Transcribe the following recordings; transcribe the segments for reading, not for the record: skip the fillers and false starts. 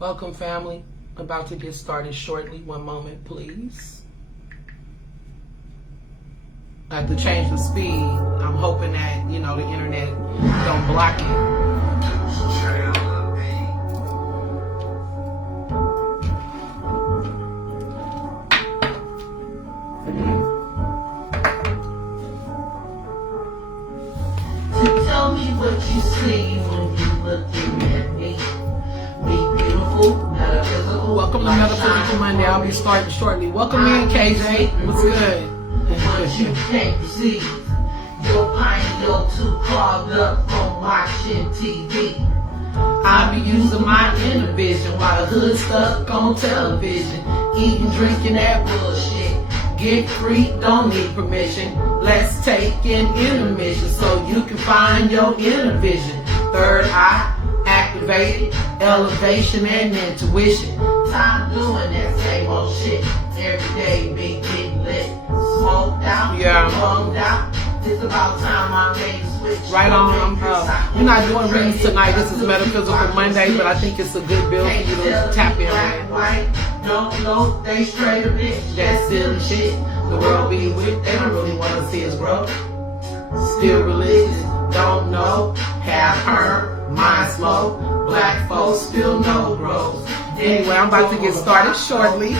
Welcome, family. About to get started shortly. One moment, please. I have to change the speed. I'm hoping that, the internet don't block it. Tell me what you see when you looking at me. Be beautiful, metaphysical. Welcome to Metaphysical Monday. I'll be starting shortly. Welcome in, KJ. What's good? What you can't perceive. Your pint, you're too clogged up from watching TV. I be using my inner vision while the hood stuck on television. Eating, drinking that bullshit. Get free, don't need permission. Let's take an intermission so you can find your inner vision. Third eye, activated, elevation and intuition. Time doing that same old shit. Every day be getting lit. Smoked out, bummed out. It's about time I made a switch. Right on. We're not doing readings tonight. This is Metaphysical Monday, but I think it's a good bill for you to tap in with. Don't know, they straight a bitch. That silly shit. The world be with, they don't really want to see us grow. Still religious, don't know, have heard, mind slow. Black folks still know bros. Anyway, I'm about to get started shortly.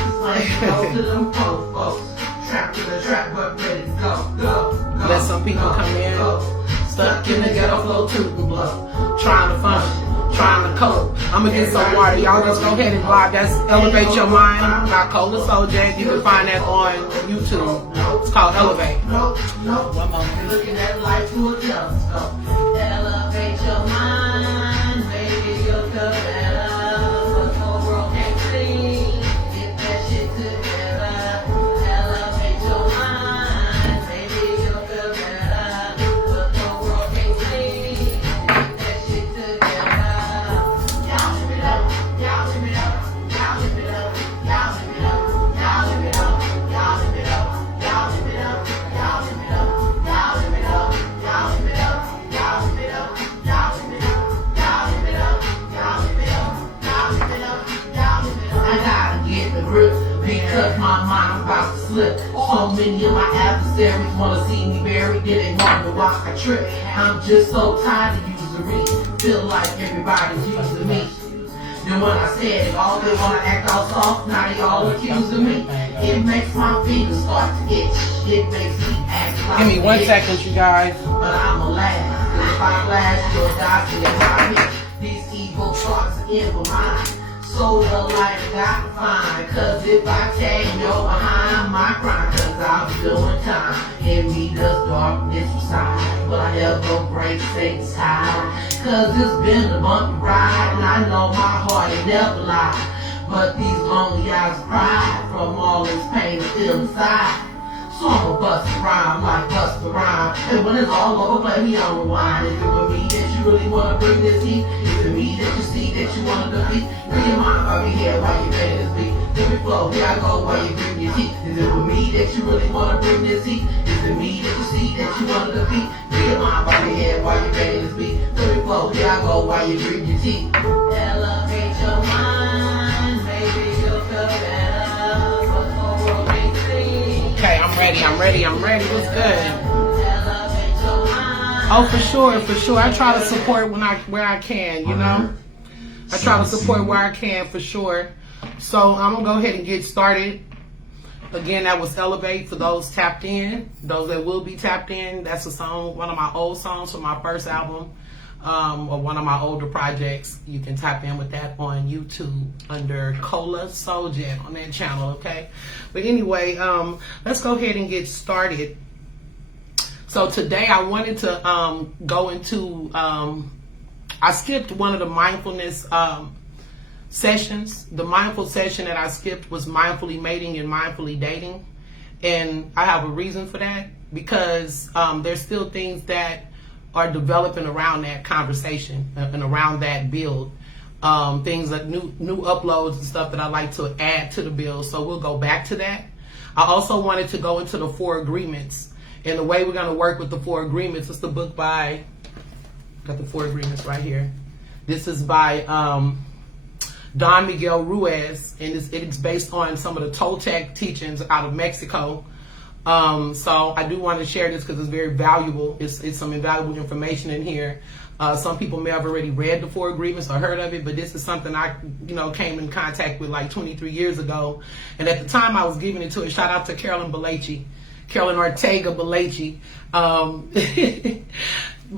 Let some people come in. Stuck in the ghetto flow to the blow. Trying to function, trying to cope. I'm gonna get some water. Y'all just go ahead and vibe. That's Elevate Your Mind by Cola Soulja. You can find that on YouTube. It's called Elevate. One moment. Looking at life through a telescope. Elevate your mind, maybe you'll feel better. But the world can't see. Get that shit together. Elevate your mind, maybe you'll feel better. But the world can't see. Get that shit together. Y'all live it up, y'all live it up, y'all live it up, y'all live it up, y'all live it up, y'all live it up, y'all live it up, y'all live it up, y'all live it up, y'all live it up, y'all live it up, y'all live it up, y'all live it up, y'all live it up, y'all live it up, y'all live it up. I gotta get the grip because my mind's about to slip. So many of my adversaries wanna see me buried, then they wonder why I trip. I'm just so tired of usury. Feel like everybody's using me. Then when I said it, all they wanna act all soft, now they all accusing me. It makes my fingers start to itch. It makes me act like Give me 1 bitch. second, you guys. But I'ma laugh, 'cause if I flash, you'll die till they find me. These evil thoughts are in my mind. So the light I gotta find. 'Cause if I tag you're behind my crime, 'cause I'll be doing time. In me does darkness reside, but I never break Satan's tie. 'Cause it's been a bumpy ride, and I know my heart ain't never lied. But these lonely eyes cry from all this pain that's still inside. So I'ma bust a rhyme like bust a rhyme. And when it's all over, play me on rewind. Is it with me that you really wanna bring this heat? Is it me that you see that you wanna defeat? Free your mind, I'll be here while you ready to speak. Let me flow, here I go while you bring your heat. Is it with me that you really wanna bring this heat? Is it me that you see that you wanna defeat? Free your mind, I'll be here while you ready to speak. Let me flow, here I go while you bring your teeth. Elevate your mind, maybe you'll feel better. But the world ain't free. Okay, I'm ready. What's good? Oh, for sure. I try to support where I can, I try to support where I can, for sure. So I'm gonna go ahead and get started. Again, that was Elevate for those tapped in. Those that will be tapped in, that's a song, one of my old songs from my first album, or one of my older projects. You can tap in with that on YouTube under Cola Soulja on that channel, okay? But anyway, let's go ahead and get started. So today I wanted to go into, I skipped one of the mindfulness sessions. The mindful session that I skipped was mindfully mating and mindfully dating. And I have a reason for that, because there's still things that are developing around that conversation and around that build. Things like new uploads and stuff that I like to add to the build. So we'll go back to that. I also wanted to go into the 4 agreements. And the way we're going to work with the 4 agreements is the book by, got the 4 agreements right here. This is by Don Miguel Ruiz, and it's based on some of the Toltec teachings out of Mexico. So I do want to share this because it's very valuable. It's some invaluable information in here. Some people may have already read the Four Agreements or heard of it, but this is something I, came in contact with like 23 years ago. And at the time I was giving it to her. Shout out to Carolyn Ortega Balachi.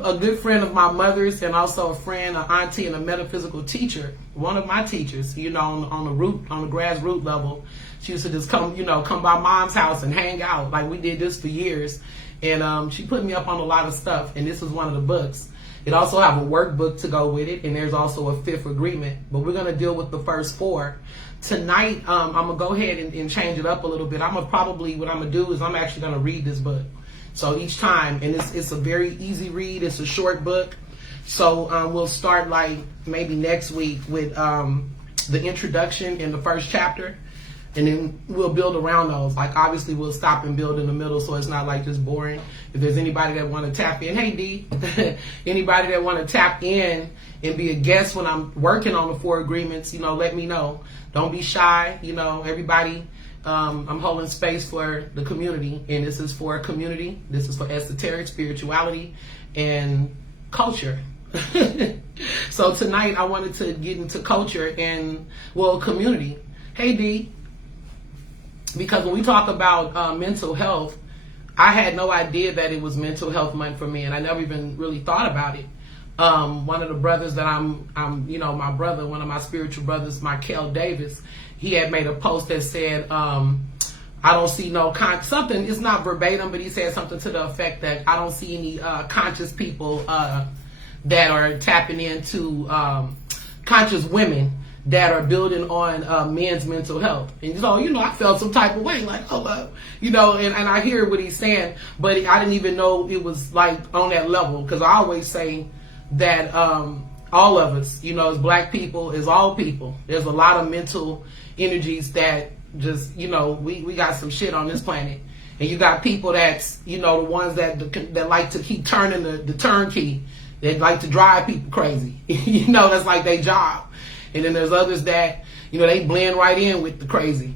A good friend of my mother's, and also a friend, an auntie, and a metaphysical teacher. One of my teachers, on the grassroots level. She used to just come by mom's house and hang out. Like, we did this for years. And she put me up on a lot of stuff, and this is one of the books. It also have a workbook to go with it, and there's also a fifth agreement. But we're going to deal with the first four. Tonight, I'm going to go ahead and change it up a little bit. what I'm going to do is I'm actually going to read this book. So each time, and it's a very easy read. It's a short book. So we'll start like maybe next week with the introduction in the first chapter. And then we'll build around those. Like, obviously, we'll stop and build in the middle, so it's not like just boring. If there's anybody that want to tap in, hey D, anybody that want to tap in and be a guest when I'm working on the Four Agreements, let me know. Don't be shy. Everybody. I'm holding space for the community, and this is for community. This is for esoteric spirituality and culture. So tonight, I wanted to get into culture and community. Hey D. Because when we talk about mental health, I had no idea that it was Mental Health Month for me, and I never even really thought about it. One of the brothers that my brother, one of my spiritual brothers, Michael Davis, he had made a post that said, I don't see something, it's not verbatim, but he said something to the effect that I don't see any conscious people that are tapping into conscious women that are building on men's mental health. And I felt some type of way, like, and I hear what he's saying, but I didn't even know it was like on that level, because I always say that all of us, as black people, as all people, there's a lot of mental energies that just, we got some shit on this planet. And you got people that's, the ones that like to keep turning the turn key. They like to drive people crazy. That's like their job. And then there's others that, they blend right in with the crazy.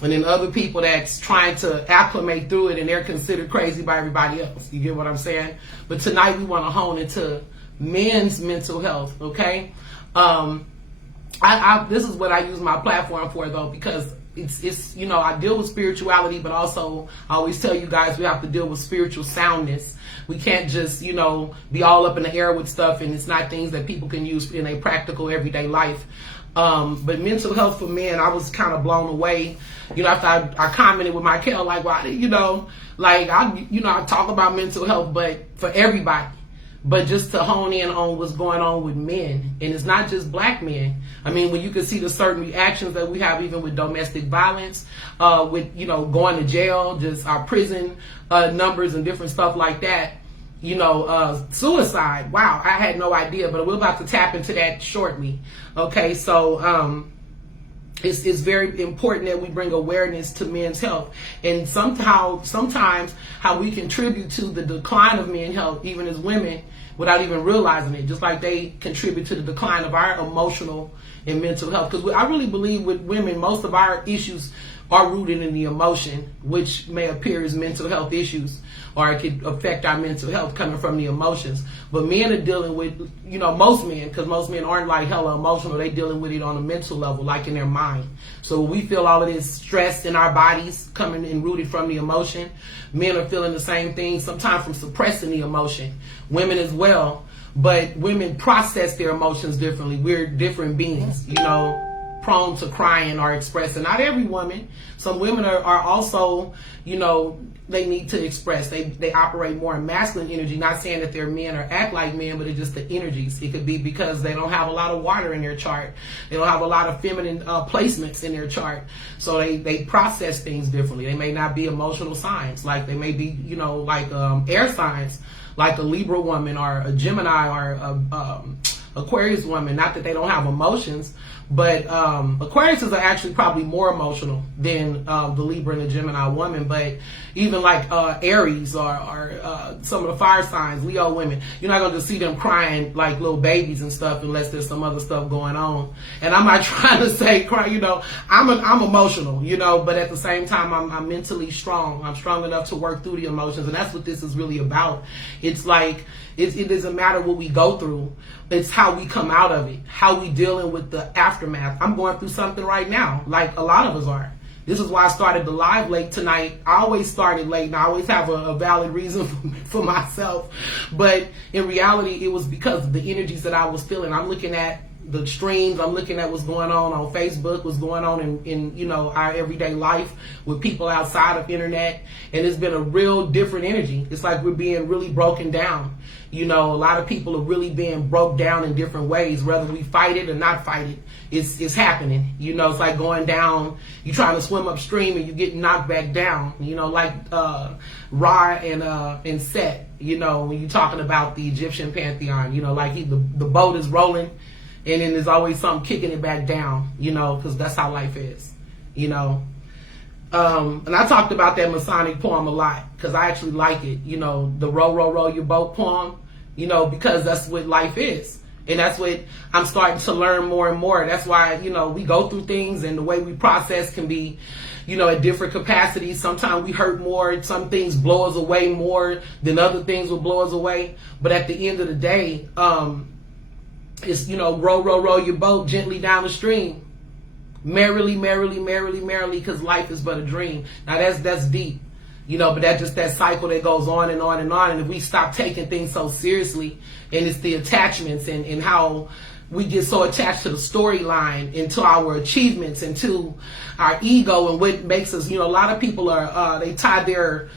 And then other people that's trying to acclimate through it, and they're considered crazy by everybody else. You get what I'm saying? But tonight we want to hone into men's mental health, okay? This is what I use my platform for, though, because it's I deal with spirituality, but also I always tell you guys we have to deal with spiritual soundness. We can't just, be all up in the air with stuff, and it's not things that people can use in a practical everyday life. But mental health for men, I was kind of blown away. After I commented with Michael, like, why, I talk about mental health, but for everybody. But just to hone in on what's going on with men. And it's not just black men. I mean, when you can see the certain reactions that we have even with domestic violence, with, going to jail, just our prison numbers and different stuff like that. Suicide. Wow, I had no idea, but we're about to tap into that shortly. Okay, so it's very important that we bring awareness to men's health, and sometimes how we contribute to the decline of men's health, even as women, without even realizing it, just like they contribute to the decline of our emotional and mental health. Because I really believe with women, most of our issues are rooted in the emotion, which may appear as mental health issues, or it could affect our mental health coming from the emotions. But men are dealing with, most men, because most men aren't like hella emotional, they dealing with it on a mental level, like in their mind. So when we feel all of this stress in our bodies coming and rooted from the emotion, men are feeling the same thing, sometimes from suppressing the emotion. Women as well, but women process their emotions differently. We're different beings, prone to crying or expressing. Not every woman. Some women are also, they need to express. They operate more in masculine energy. Not saying that they're men or act like men, but it's just the energies. It could be because they don't have a lot of water in their chart. They don't have a lot of feminine placements in their chart. So they process things differently. They may not be emotional signs. Like they may be, air signs, like a Libra woman or a Gemini or Aquarius women. Not that they don't have emotions, but Aquariuses are actually probably more emotional than the Libra and the Gemini woman. But even like Aries or some of the fire signs, Leo women, you're not going to just see them crying like little babies and stuff unless there's some other stuff going on. And I'm not trying to say cry, you know, I'm emotional, you know, but at the same time, I'm mentally strong. I'm strong enough to work through the emotions. And that's what this is really about. It's like, it doesn't matter what we go through. It's how we come out of it, how we dealing with the aftermath. I'm going through something right now, like a lot of us are. This is why I started the live late tonight. I always started late, and I always have a valid reason for myself. But in reality, it was because of the energies that I was feeling. I'm looking at the streams, I'm looking at what's going on Facebook, what's going on in you know, our everyday life with people outside of internet, and it's been a real different energy. It's like we're being really broken down. You know, a lot of people are really being broke down in different ways, whether we fight it or not fight it. It's happening. You know, it's like going down, you trying to swim upstream and you get knocked back down. You know, like Ra and Set, you know, when you're talking about the Egyptian pantheon, you know, like the boat is rolling, and then there's always something kicking it back down, you know, because that's how life is, you know. And I talked about that Masonic poem a lot because I actually like it, you know, the row, row, row your boat poem, you know, because that's what life is. And that's what I'm starting to learn more and more. That's why, you know, we go through things and the way we process can be, you know, at different capacities. Sometimes we hurt more. Some things blow us away more than other things will blow us away. But at the end of the day, it's, you know, row, row, row your boat gently down the stream. Merrily, merrily, merrily, merrily, because life is but a dream. Now that's deep, you know, but that's just that cycle that goes on and on and on. And if we stop taking things so seriously, and it's the attachments and how we get so attached to the storyline, into our achievements, into our ego, and what makes us, you know, a lot of people are they tie their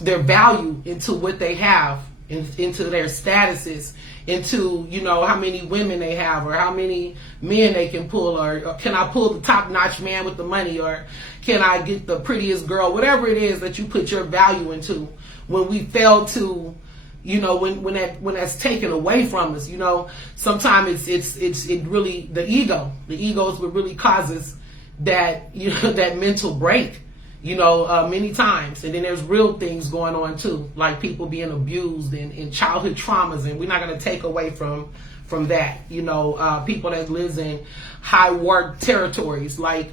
value into what they have, into their statuses, into, you know, how many women they have, or how many men they can pull, or can I pull the top-notch man with the money, or can I get the prettiest girl, whatever it is that you put your value into. When we fail to, you know, when that's taken away from us, you know, sometimes it's really the ego is what really causes that, you know, that mental break. You know, many times. And then there's real things going on too, like people being abused and childhood traumas, and we're not going to take away from that. You know, people that lives in high war territories, like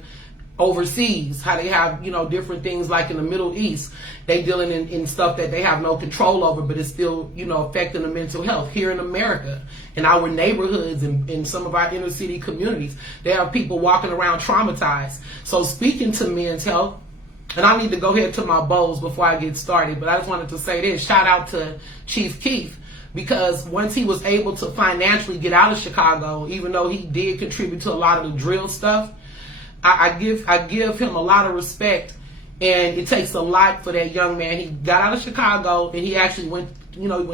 overseas, how they have, you know, different things like in the Middle East, they dealing in stuff that they have no control over, but it's still, you know, affecting the mental health. Here in America, in our neighborhoods and in some of our inner city communities, there are people walking around traumatized. So speaking to men's health, and I need to go ahead to my bowls before I get started, but I just wanted to say this. Shout out to Chief Keith, because once he was able to financially get out of Chicago, even though he did contribute to a lot of the drill stuff, I give him a lot of respect, and it takes a lot for that young man. He got out of Chicago, and he actually went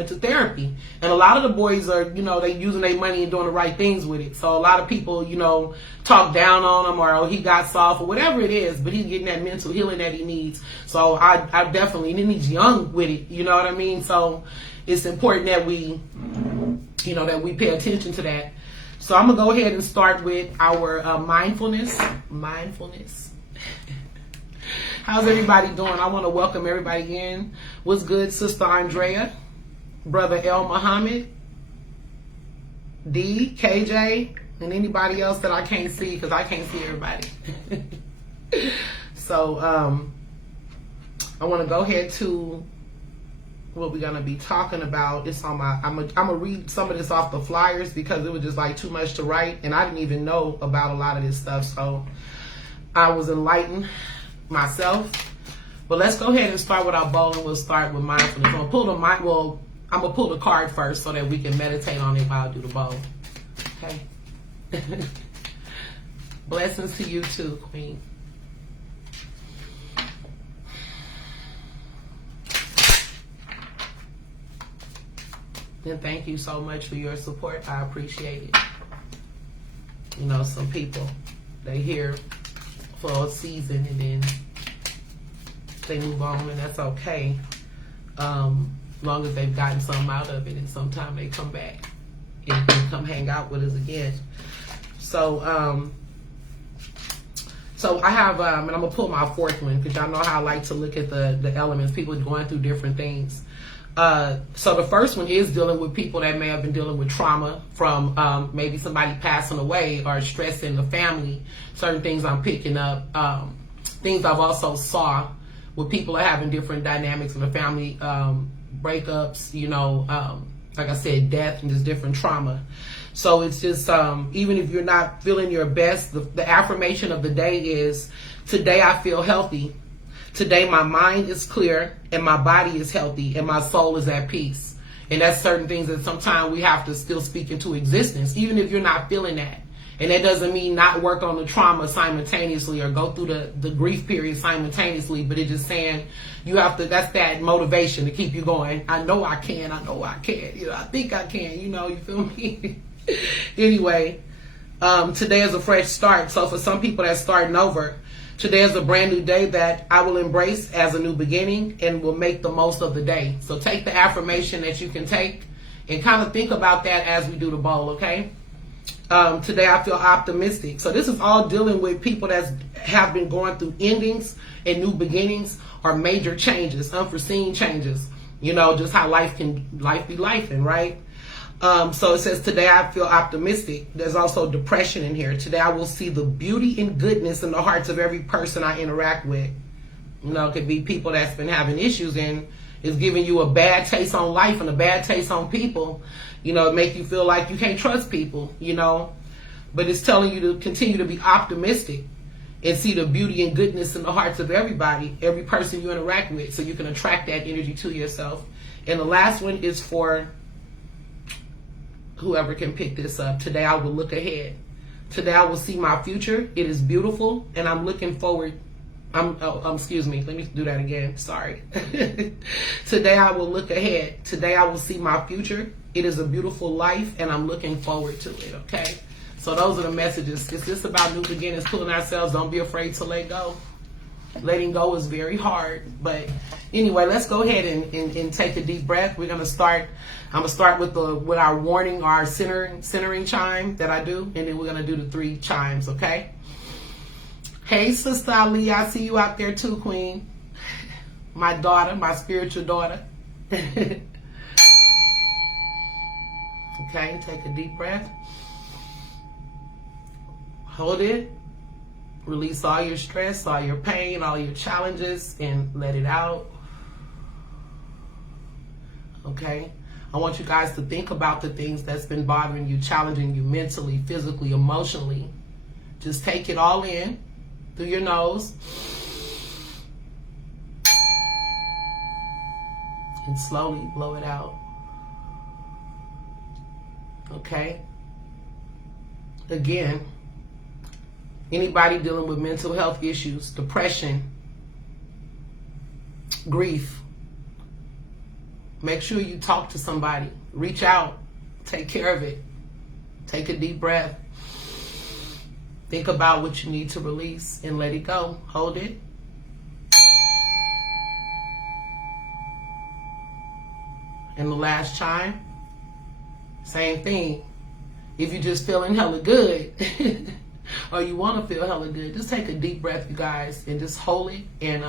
to therapy. And a lot of the boys are, you know, they using their money and doing the right things with it. So a lot of people, you know, talk down on him, or, oh, he got soft, or whatever it is, but he's getting that mental healing that he needs. So I definitely, and he's young with it, you know what I mean? So it's important that we, you know, that we pay attention to that. So I'm going to go ahead and start with our mindfulness. How's everybody doing? I want to welcome everybody in. What's good, Sister Andrea, Brother El Muhammad, D, KJ, and anybody else that I can't see, because I can't see everybody. So I want to go ahead to what we're going to be talking about. It's on my, I'm gonna read some of this off the flyers because it was just like too much to write, and I didn't even know about a lot of this stuff, so I was enlightened myself. But let's go ahead and start with our bowl, and we'll start with mindfulness. I'm gonna pull the card first so that we can meditate on it while I do the bowl. Okay. Blessings to you too, Queen. And thank you so much for your support. I appreciate it. You know, some people, they here for a season and then they move on, and that's okay. Long as they've gotten something out of it, and sometimes they come back and come hang out with us again. So I have, and I'm gonna pull my fourth one because y'all know how I like to look at the elements. People going through different things. So the first one is dealing with people that may have been dealing with trauma from maybe somebody passing away or stress in the family. Certain things I'm picking up. Things I've also saw with people are having different dynamics in the family, breakups, like I said, death and just different trauma. So it's just, even if you're not feeling your best, the affirmation of the day is, today I feel healthy. Today my mind is clear and my body is healthy and my soul is at peace. And that's certain things that sometimes we have to still speak into existence, even if you're not feeling that. And that doesn't mean not work on the trauma simultaneously or go through the grief period simultaneously, but it's just saying you have to, that's that motivation to keep you going. I know I can, I know I can, I think I can, you feel me? Anyway, today is a fresh start. So for some people that's starting over, today is a brand new day that I will embrace as a new beginning and will make the most of the day. So take the affirmation that you can take and kind of think about that as we do the bowl, okay? Today I feel optimistic. So this is all dealing with people that have been going through endings and new beginnings or major changes, unforeseen changes. Just how life be lifing, right? So it says, today I feel optimistic. There's also depression in here. Today I will see the beauty and goodness in the hearts of every person I interact with. It could be people that's been having issues and is giving you a bad taste on life and a bad taste on people. Make you feel like you can't trust people, But it's telling you to continue to be optimistic and see the beauty and goodness in the hearts of everybody, every person you interact with, so you can attract that energy to yourself. And the last one is for whoever can pick this up. Today I will look ahead. Today I will see my future. It is beautiful, and I'm looking forward. Excuse me. Let me do that again. Sorry. Today I will look ahead. Today I will see my future. It is a beautiful life, and I'm looking forward to it. Okay. So those are the messages. It's just about new beginnings, pulling ourselves. Don't be afraid to let go. Letting go is very hard. But anyway, let's go ahead and take a deep breath. We're gonna start. I'm gonna start with our warning, our centering chime that I do, and then we're gonna do the 3 chimes. Okay. Hey, Sister Ali, I see you out there too, Queen. My daughter, my spiritual daughter. Okay, take a deep breath. Hold it. Release all your stress, all your pain, all your challenges, and let it out. Okay? I want you guys to think about the things that's been bothering you, challenging you mentally, physically, emotionally. Just take it all in through your nose. And slowly blow it out. Okay? Again, anybody dealing with mental health issues, depression, grief, make sure you talk to somebody. Reach out. Take care of it. Take a deep breath. Think about what you need to release and let it go. Hold it. And the last chime, same thing. If you're just feeling hella good or you want to feel hella good, just take a deep breath, you guys, and just hold it and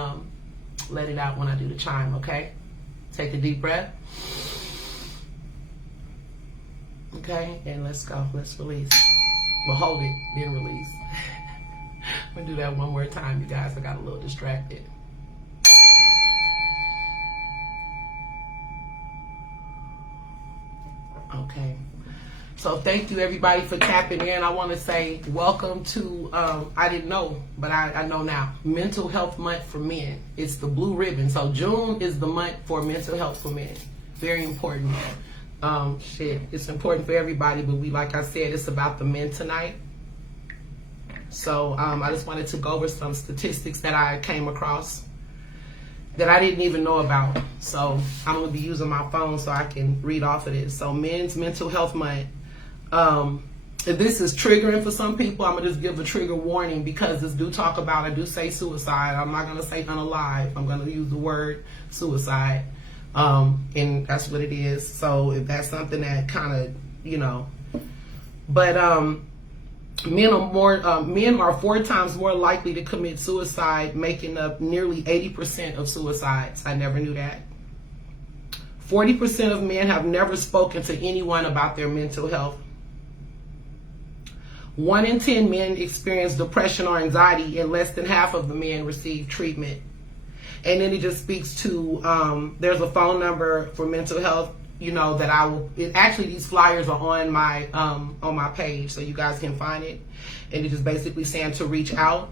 let it out when I do the chime, okay? Take a deep breath. Okay, and let's go. Let's release. Well, hold it, then release. I'm going to do that one more time, you guys. I got a little distracted. Okay. So thank you, everybody, for tapping in. I want to say welcome to, I didn't know, but I know now, Mental Health Month for Men. It's the blue ribbon. So June is the month for mental health for men. Very important. It's important for everybody, but like I said, it's about the men tonight. So I just wanted to go over some statistics that I came across that I didn't even know about. So I'm going to be using my phone so I can read off of this. So Men's Mental Health Month. If this is triggering for some people, I'm going to just give a trigger warning because I do say suicide. I'm not going to say unalive. I'm going to use the word suicide. And that's what it is. So if that's something that kind of, But men are 4 times more likely to commit suicide, making up nearly 80% of suicides. I never knew that. 40% of men have never spoken to anyone about their mental health. 1 in 10 men experience depression or anxiety, and less than half of the men receive treatment. And then it just speaks to, there's a phone number for mental health, that I will, actually these flyers are on my page, so you guys can find it. And it's just basically saying to reach out.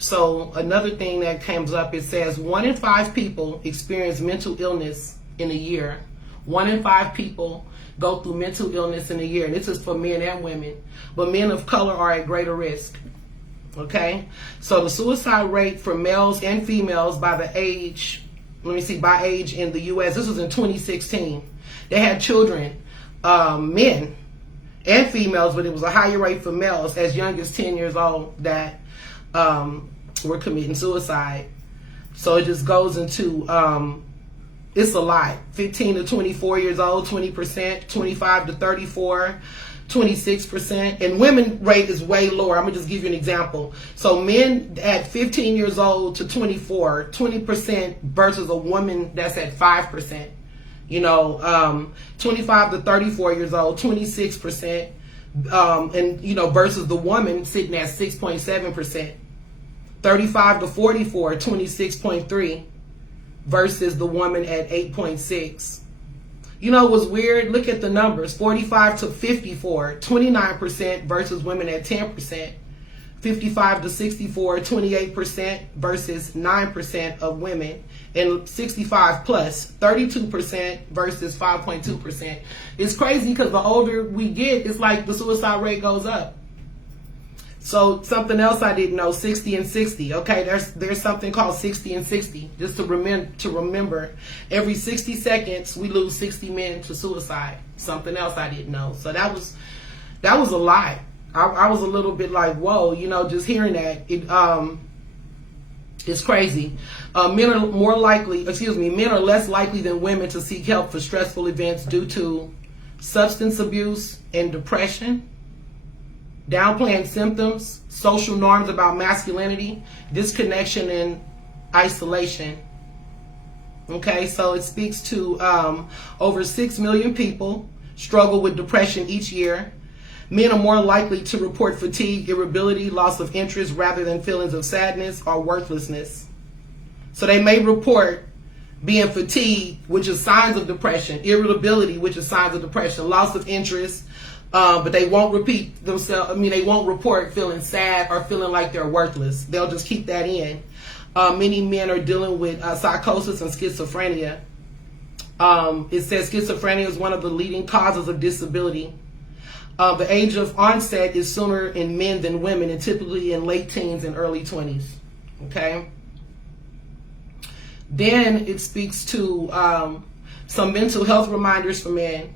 So another thing that comes up, it says 1 in 5 people experience mental illness in a year. 1 in 5 people go through mental illness in a year. And this is for men and women. But men of color are at greater risk. Okay? So the suicide rate for males and females by age in the U.S., this was in 2016. They had children, men and females, but it was a higher rate for males as young as 10 years old that were committing suicide. So it just goes into, it's a lot. 15 to 24 years old, 20%, 25 to 34, 26%. And women rate is way lower. I'm going to just give you an example. So men at 15 years old to 24, 20% versus a woman that's at 5%. 25 to 34 years old, 26%. And, versus the woman sitting at 6.7%. 35 to 44, 26.3 versus the woman at 8.6. What's weird? Look at the numbers. 45 to 54, 29% versus women at 10%. 55 to 64, 28% versus 9% of women. And 65 plus, 32% versus 5.2%. It's crazy because the older we get, it's like the suicide rate goes up. So something else I didn't know, 60 and 60. Okay, there's something called 60 and 60. Just to remember, every 60 seconds we lose 60 men to suicide. Something else I didn't know. So that was a lot. I was a little bit like, whoa, just hearing that. It's crazy. Men are less likely than women to seek help for stressful events due to substance abuse and depression, downplaying symptoms, social norms about masculinity, disconnection, and isolation. Okay, so it speaks to over 6 million people struggle with depression each year. Men are more likely to report fatigue, irritability, loss of interest rather than feelings of sadness or worthlessness. So they may report being fatigued, which is signs of depression, irritability, which is signs of depression, loss of interest, but they won't repeat themselves. They won't report feeling sad or feeling like they're worthless. They'll just keep that in. Many men are dealing with psychosis and schizophrenia. It says schizophrenia is one of the leading causes of disability. The age of onset is sooner in men than women, and typically in late teens and early 20s. Okay. Then it speaks to some mental health reminders for men.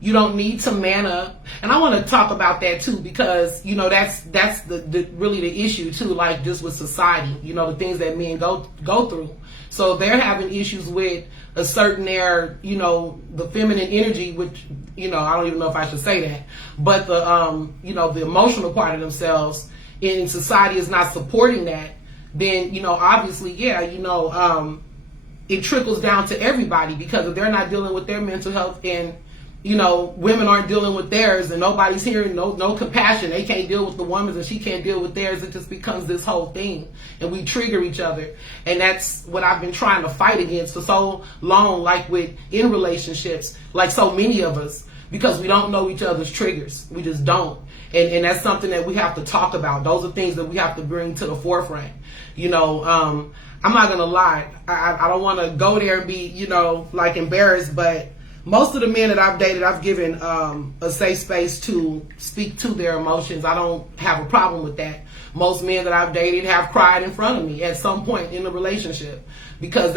You don't need to man up, and I want to talk about that too, because that's the really the issue too. Like just with society, the things that men go through. So they're having issues with a certain the feminine energy, which I don't even know if I should say that, but the the emotional part of themselves in society is not supporting that. Then obviously it trickles down to everybody, because if they're not dealing with their mental health and women aren't dealing with theirs, and nobody's hearing no compassion. They can't deal with the woman's and she can't deal with theirs. It just becomes this whole thing, and we trigger each other. And that's what I've been trying to fight against for so long, like in relationships, like so many of us, because we don't know each other's triggers. We just don't. And that's something that we have to talk about. Those are things that we have to bring to the forefront. I'm not gonna lie. I don't want to go there and be like embarrassed, but most of the men that I've dated, I've given a safe space to speak to their emotions. I don't have a problem with that. Most men that I've dated have cried in front of me at some point in the relationship, because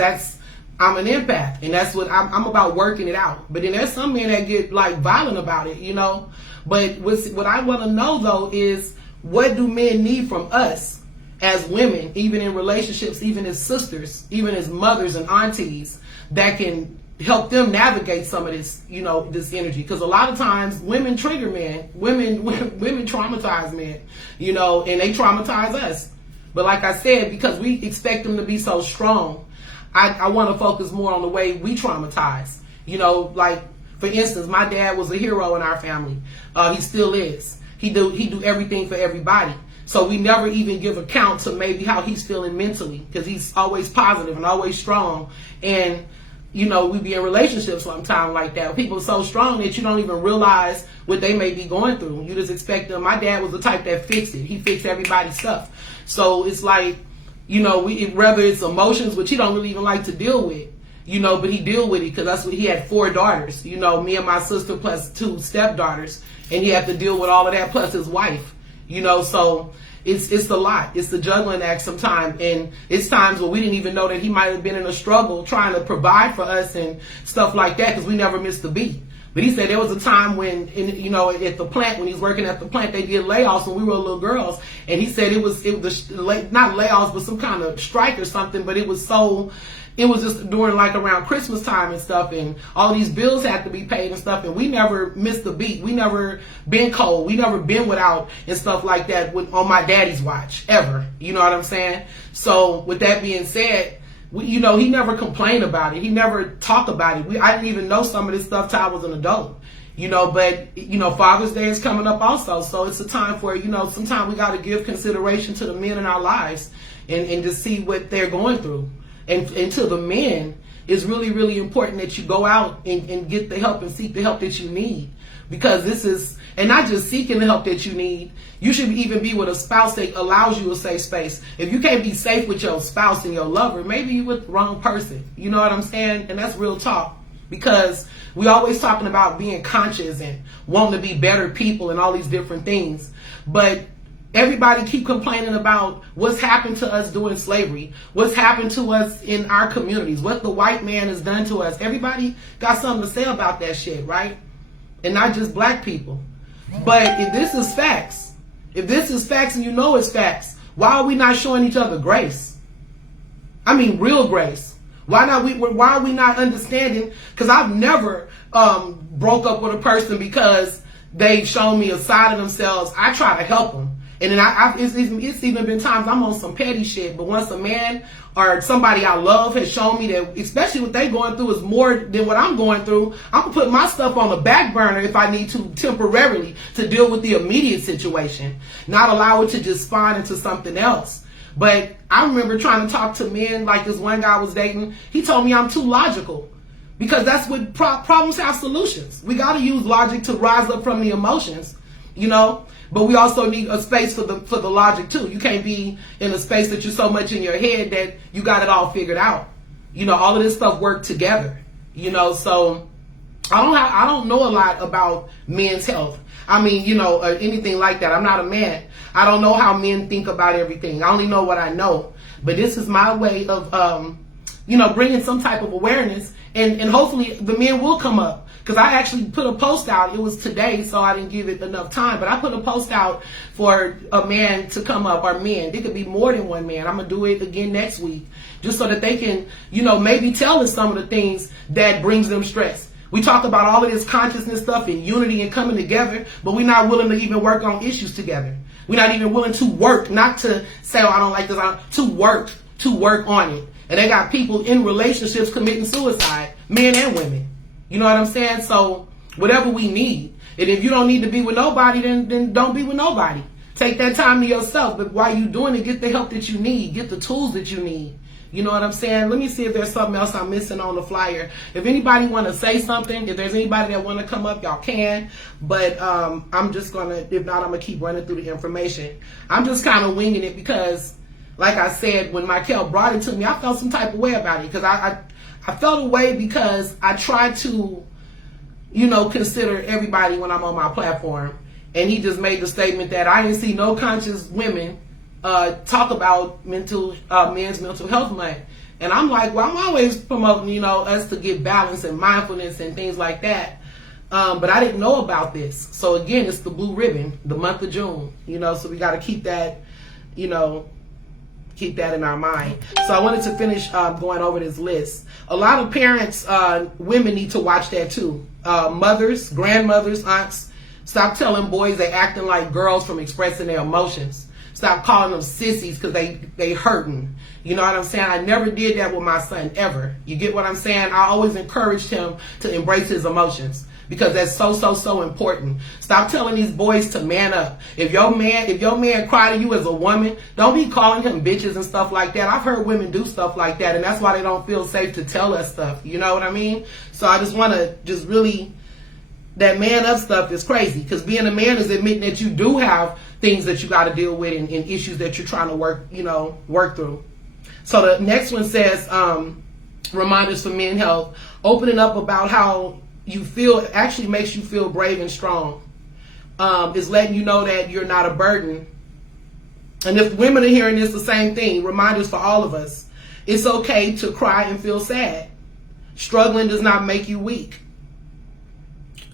I'm an empath, and that's what I'm about, working it out. But then there's some men that get like violent about it, But what I want to know though is, what do men need from us as women, even in relationships, even as sisters, even as mothers and aunties, that can help them navigate some of this, this energy. Because a lot of times women trigger men, women traumatize men, and they traumatize us. But like I said, because we expect them to be so strong, I want to focus more on the way we traumatize. Like for instance, my dad was a hero in our family. He still is. He do everything for everybody. So we never even give account to maybe how he's feeling mentally, because he's always positive and always strong. And we be in relationships sometimes like that. People are so strong that you don't even realize what they may be going through. You just expect them. My dad was the type that fixed it. He fixed everybody's stuff. So it's like, whether it's emotions, which he don't really even like to deal with, but he deal with it because that's what he had 4 daughters, me and my sister plus 2 stepdaughters, and he had to deal with all of that plus his wife, so it's a lot. It's the juggling act sometimes, and it's times where we didn't even know that he might have been in a struggle trying to provide for us and stuff like that, because we never missed a beat. But he said there was a time when, at the plant, when he was working at the plant, they did layoffs when we were little girls. And he said it was not layoffs, but some kind of strike or something. But it was just during like around Christmas time and stuff. And all these bills had to be paid and stuff. And we never missed a beat. We never been cold. We never been without and stuff like that on my daddy's watch, ever. You know what I'm saying? So with that being said, he never complained about it. He never talked about it. I didn't even know some of this stuff till I was an adult. But Father's Day is coming up also. So it's a time for, sometimes we got to give consideration to the men in our lives and just see what they're going through. And to the men, it's really, really important that you go out and get the help and seek the help that you need. Because this is, and not just seeking the help that you need, you should even be with a spouse that allows you a safe space. If you can't be safe with your spouse and your lover, maybe you're with the wrong person. You know what I'm saying? And that's real talk. Because we always talking about being conscious and wanting to be better people and all these different things. But everybody keep complaining about what's happened to us during slavery, what's happened to us in our communities, what the white man has done to us. Everybody got something to say about that shit, right? And not just black people. But if this is facts, and it's facts, why are we not showing each other grace? I mean, real grace. Why are we not understanding? Because I've never broke up with a person because they've shown me a side of themselves. I try to help them. And then it's even been times I'm on some petty shit, but once a man or somebody I love has shown me that, especially what they going through is more than what I'm going through, I'm gonna put my stuff on the back burner if I need to temporarily to deal with the immediate situation, not allow it to just spawn into something else. But I remember trying to talk to men, like this one guy I was dating. He told me I'm too logical, because that's what problems have solutions. We got to use logic to rise up from the emotions, But we also need a space for the logic too. You can't be in a space that you're so much in your head that you got it all figured out. All of this stuff work together. So I don't know a lot about men's health. I mean, or anything like that. I'm not a man. I don't know how men think about everything. I only know what I know. But this is my way of, bringing some type of awareness, and hopefully the men will come up. Because I actually put a post out. It was today, so I didn't give it enough time. But I put a post out for a man to come up, or men. It could be more than one man. I'm going to do it again next week, just so that they can, maybe tell us some of the things that brings them stress. We talk about all of this consciousness stuff and unity and coming together, but we're not willing to even work on issues together. We're not even willing to work, not to say, oh, I don't like this, to work on it. And they got people in relationships committing suicide, men and women. You know what I'm saying? So whatever we need. And if you don't need to be with nobody, then don't be with nobody. Take that time to yourself. But while you're doing it, get the help that you need. Get the tools that you need. You know what I'm saying? Let me see if there's something else I'm missing on the flyer. If anybody want to say something, if there's anybody that want to come up, y'all can. But I'm just going to, if not, I'm going to keep running through the information. I'm just kind of winging it because, like I said, when Michael brought it to me, I felt some type of way about it. Because I felt a way because I try to, consider everybody when I'm on my platform. And he just made the statement that I didn't see no conscious women talk about men's mental health month. And I'm like, well, I'm always promoting, us to get balance and mindfulness and things like that. But I didn't know about this. So again, it's the blue ribbon, the month of June, so we got to keep that, keep that in our mind. So I wanted to finish going over this list. A lot of parents, women need to watch that too. Mothers, grandmothers, aunts, stop telling boys they acting like girls from expressing their emotions. Stop calling them sissies because they hurting. You know what I'm saying? I never did that with my son, ever. You get what I'm saying? I always encouraged him to embrace his emotions because that's so important. Stop telling these boys to man up. If your man cry to you as a woman, don't be calling him bitches and stuff like that. I've heard women do stuff like that, and that's why they don't feel safe to tell us stuff. You know what I mean? So I just want to really, that man up stuff is crazy, because being a man is admitting that you do have things that you got to deal with and issues that you're trying to work through. So the next one says, reminders for men's health. Opening up about how you feel actually makes you feel brave and strong. Is letting you know that you're not a burden. And if women are hearing this, the same thing. Reminders for all of us. It's okay to cry and feel sad. Struggling does not make you weak.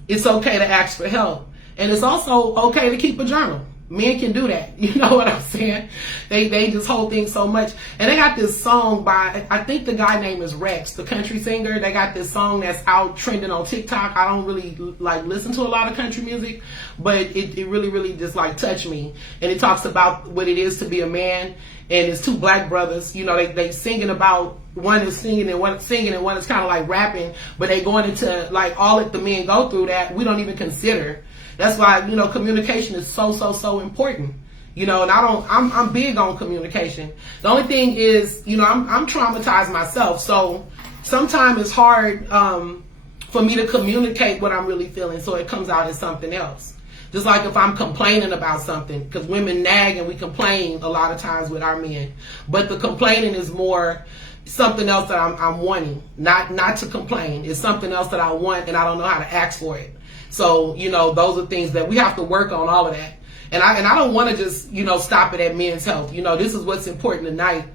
It's okay to ask for help. And it's also okay to keep a journal. Men can do that. You know what I'm saying? They just hold things so much. And they got this song by, I think the guy name is Rex, the country singer. They got this song that's out trending on TikTok. I don't really listen to a lot of country music, but it really just touched me. And it talks about what it is to be a man. And it's two black brothers. You know, they singing about, one is singing and one is kind of like rapping, but they going into all that the men go through that we don't even consider. That's why, communication is so important. And I'm big on communication. The only thing is, I'm traumatized myself. So sometimes it's hard for me to communicate what I'm really feeling, so it comes out as something else. Just like if I'm complaining about something, because women nag and we complain a lot of times with our men. But the complaining is more something else that I'm wanting, not to complain. It's something else that I want and I don't know how to ask for it. So, those are things that we have to work on, all of that. And I don't want to just, stop it at men's health. This is what's important tonight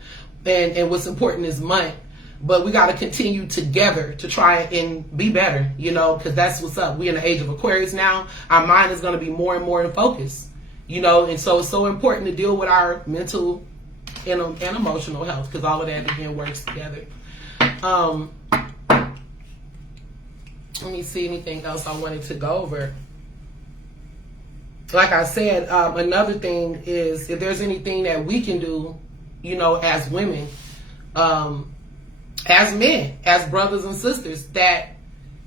and what's important this month. But we got to continue together to try and be better, because that's what's up. We're in the age of Aquarius now. Our mind is going to be more and more in focus, and so it's so important to deal with our mental and emotional health, because all of that again works together. Let me see anything else I wanted to go over. Like I said, another thing is if there's anything that we can do, as women, as men, as brothers and sisters, that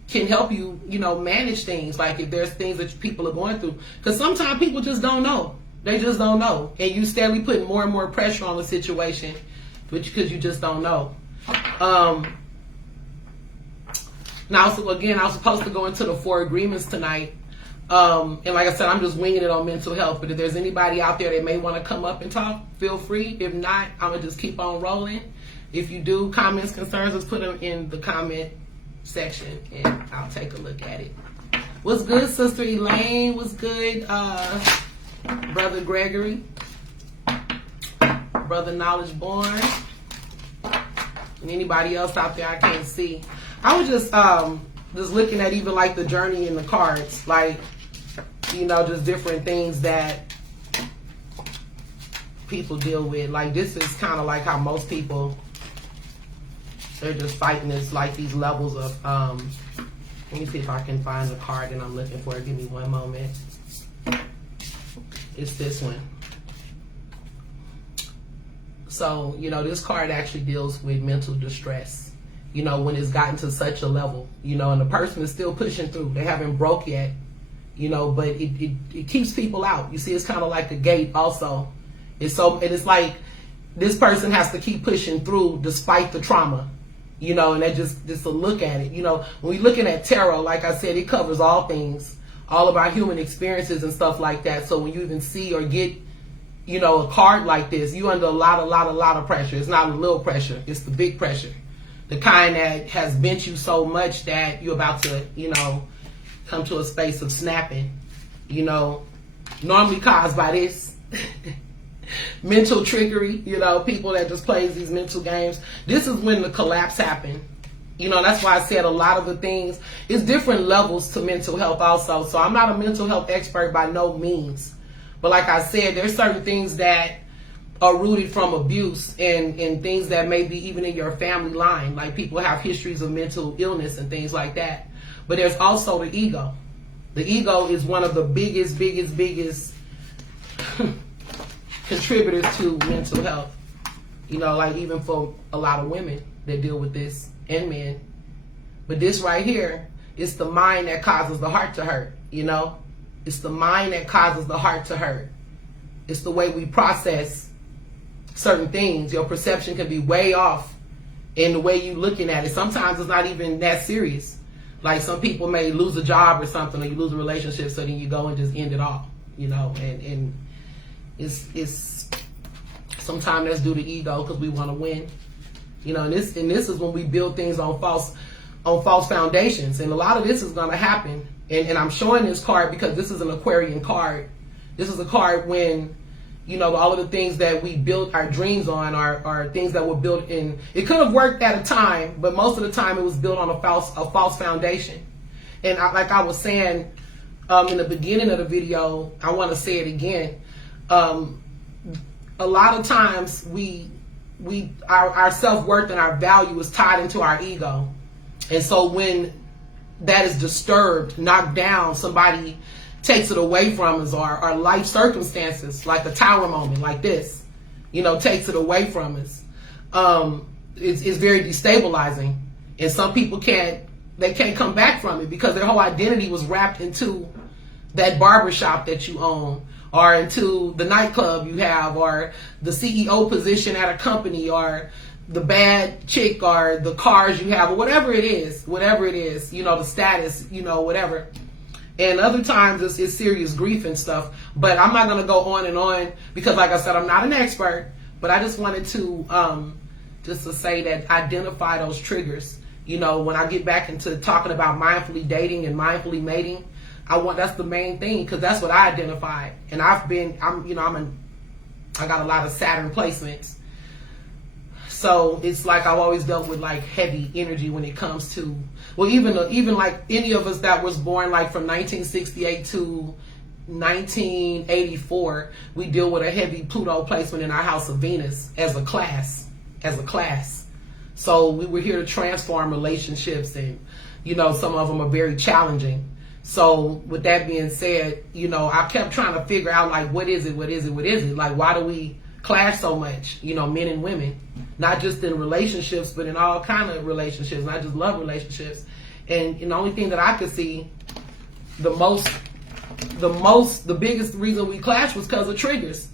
can help you, manage things. Like if there's things that people are going through. Because sometimes people just don't know. They just don't know. And you steadily putting more and more pressure on the situation because you just don't know. Now, so again, I was supposed to go into the 4 agreements tonight. And like I said, I'm just winging it on mental health. But if there's anybody out there that may want to come up and talk, feel free. If not, I'm going to just keep on rolling. If you do, comments, concerns, let's put them in the comment section and I'll take a look at it. What's good, Sister Elaine? What's good, Brother Gregory? Brother Knowledge Born? And anybody else out there I can't see. I was just looking at even the journey in the cards, just different things that people deal with. This is kind of how most people, they're just fighting this, these levels of, let me see if I can find the card that I'm looking for. Give me one moment. It's this one. So, this card actually deals with mental distress. When it's gotten to such a level, and the person is still pushing through. They haven't broke yet, but it keeps people out. You see, it's kind of like a gate also. It's like this person has to keep pushing through despite the trauma, and that just a look at it. When we're looking at tarot, like I said, it covers all things, all of our human experiences and stuff like that. So when you even see or get, a card like this, you under a lot of pressure. It's not a little pressure. It's the big pressure. The kind that has bent you so much that you're about to, come to a space of snapping, normally caused by this mental trickery, people that just plays these mental games. This is when the collapse happened. That's why I said a lot of the things, it's different levels to mental health also. So I'm not a mental health expert by no means. But like I said, there's certain things that are rooted from abuse and things that may be even in your family line. Like people have histories of mental illness and things like that. But there's also the ego. The ego is one of the biggest contributors to mental health. You know, like even for a lot of women that deal with this and men. But this right here, it's the mind that causes the heart to hurt, you know? It's the mind that causes the heart to hurt. It's the way we process certain things. Your perception can be way off in the way you looking at it. Sometimes it's not even that serious. Like some people may lose a job or something, or you lose a relationship, so then you go and just end it all, you know? And it's sometimes that's due to ego because we want to win, you know. And this is when we build things on false foundations, and a lot of this is going to happen. And I'm showing this card because this is an Aquarian card. This is a card when, you know, all of the things that we built our dreams on are things that were built in. It could have worked at a time, but most of the time it was built on a false foundation. And like I was saying in the beginning of the video, I want to say it again. A lot of times our self-worth and our value is tied into our ego. And so when that is disturbed, knocked down, somebody takes it away from us, or our life circumstances, like a tower moment like this, you know, takes it away from us. It's very destabilizing. And some people can't come back from it because their whole identity was wrapped into that barbershop that you own, or into the nightclub you have, or the CEO position at a company, or the bad chick, or the cars you have, or whatever it is, you know, the status, you know, whatever. And other times it's serious grief and stuff. But I'm not going to go on and on because, like I said, I'm not an expert. But I just wanted to say that identify those triggers. You know, when I get back into talking about mindfully dating and mindfully mating, that's the main thing, because that's what I identified. And I got a lot of Saturn placements. So it's like I've always dealt with like heavy energy when it comes to, well, even like any of us that was born like from 1968 to 1984, we deal with a heavy Pluto placement in our house of Venus as a class. So we were here to transform relationships, and, you know, some of them are very challenging. So with that being said, you know, I kept trying to figure out like, what is it? Like, why do we clash so much, you know, men and women? Not just in relationships, but in all kind of relationships, not just love relationships. And the only thing that I could see, the biggest reason we clash was because of triggers,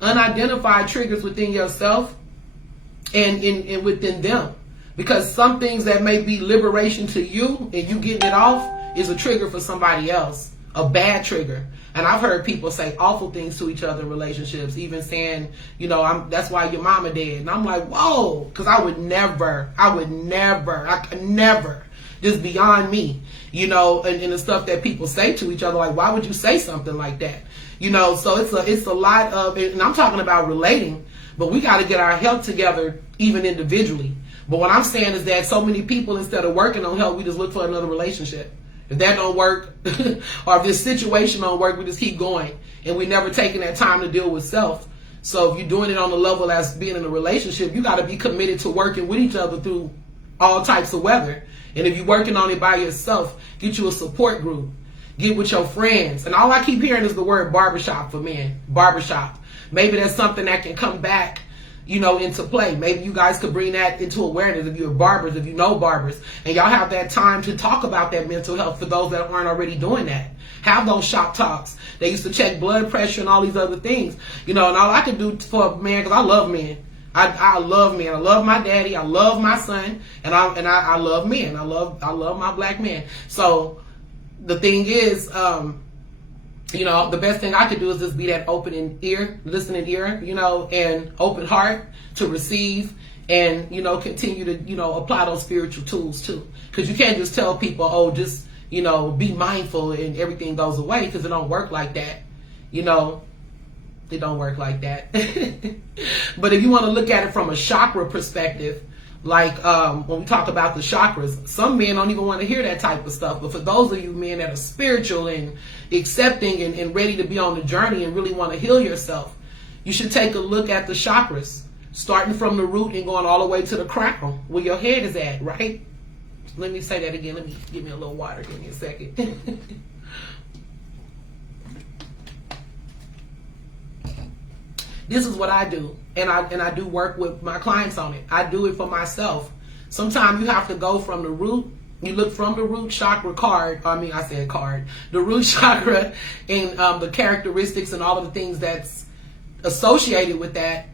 unidentified triggers within yourself and within them. Because some things that may be liberation to you and you getting it off is a trigger for somebody else, a bad trigger. And I've heard people say awful things to each other in relationships, even saying, you know, that's why your mama dead. And I'm like, whoa, because I could never, just beyond me, you know, and the stuff that people say to each other, like, why would you say something like that? You know, so it's a lot of, and I'm talking about relating, but we got to get our health together even individually. But what I'm saying is that so many people, instead of working on health, we just look for another relationship. If that don't work, or if this situation don't work, we just keep going. And we never taking that time to deal with self. So if you're doing it on the level as being in a relationship, you got to be committed to working with each other through all types of weather. And if you're working on it by yourself, get you a support group. Get with your friends. And all I keep hearing is the word barbershop for men. Barbershop. Maybe that's something that can come back, you know, into play. Maybe you guys could bring that into awareness if you're barbers, if you know barbers, and y'all have that time to talk about that mental health for those that aren't already doing that. Have those shop talks. They used to check blood pressure and all these other things, you know, and all I could do for a man, because I love men. I love men. I love my daddy. I love my son, and I love men. I love my black men. So the thing is, you know, the best thing I could do is just be that listening ear, you know, and open heart to receive, and, you know, continue to, you know, apply those spiritual tools too. Because you can't just tell people, oh, just, you know, be mindful and everything goes away, because it don't work like that. You know, it don't work like that. But if you want to look at it from a chakra perspective, like when we talk about the chakras, some men don't even want to hear that type of stuff. But for those of you men that are spiritual and accepting and ready to be on the journey and really want to heal yourself, you should take a look at the chakras, starting from the root and going all the way to the crown, where your head is at, right? Let me say that again. Let me give me a little water. Give me a second. This is what I do, and I do work with my clients on it. I do it for myself. Sometimes you have to go from the root. You look from the root chakra card. I said card. The root chakra and the characteristics and all of the things that's associated with that,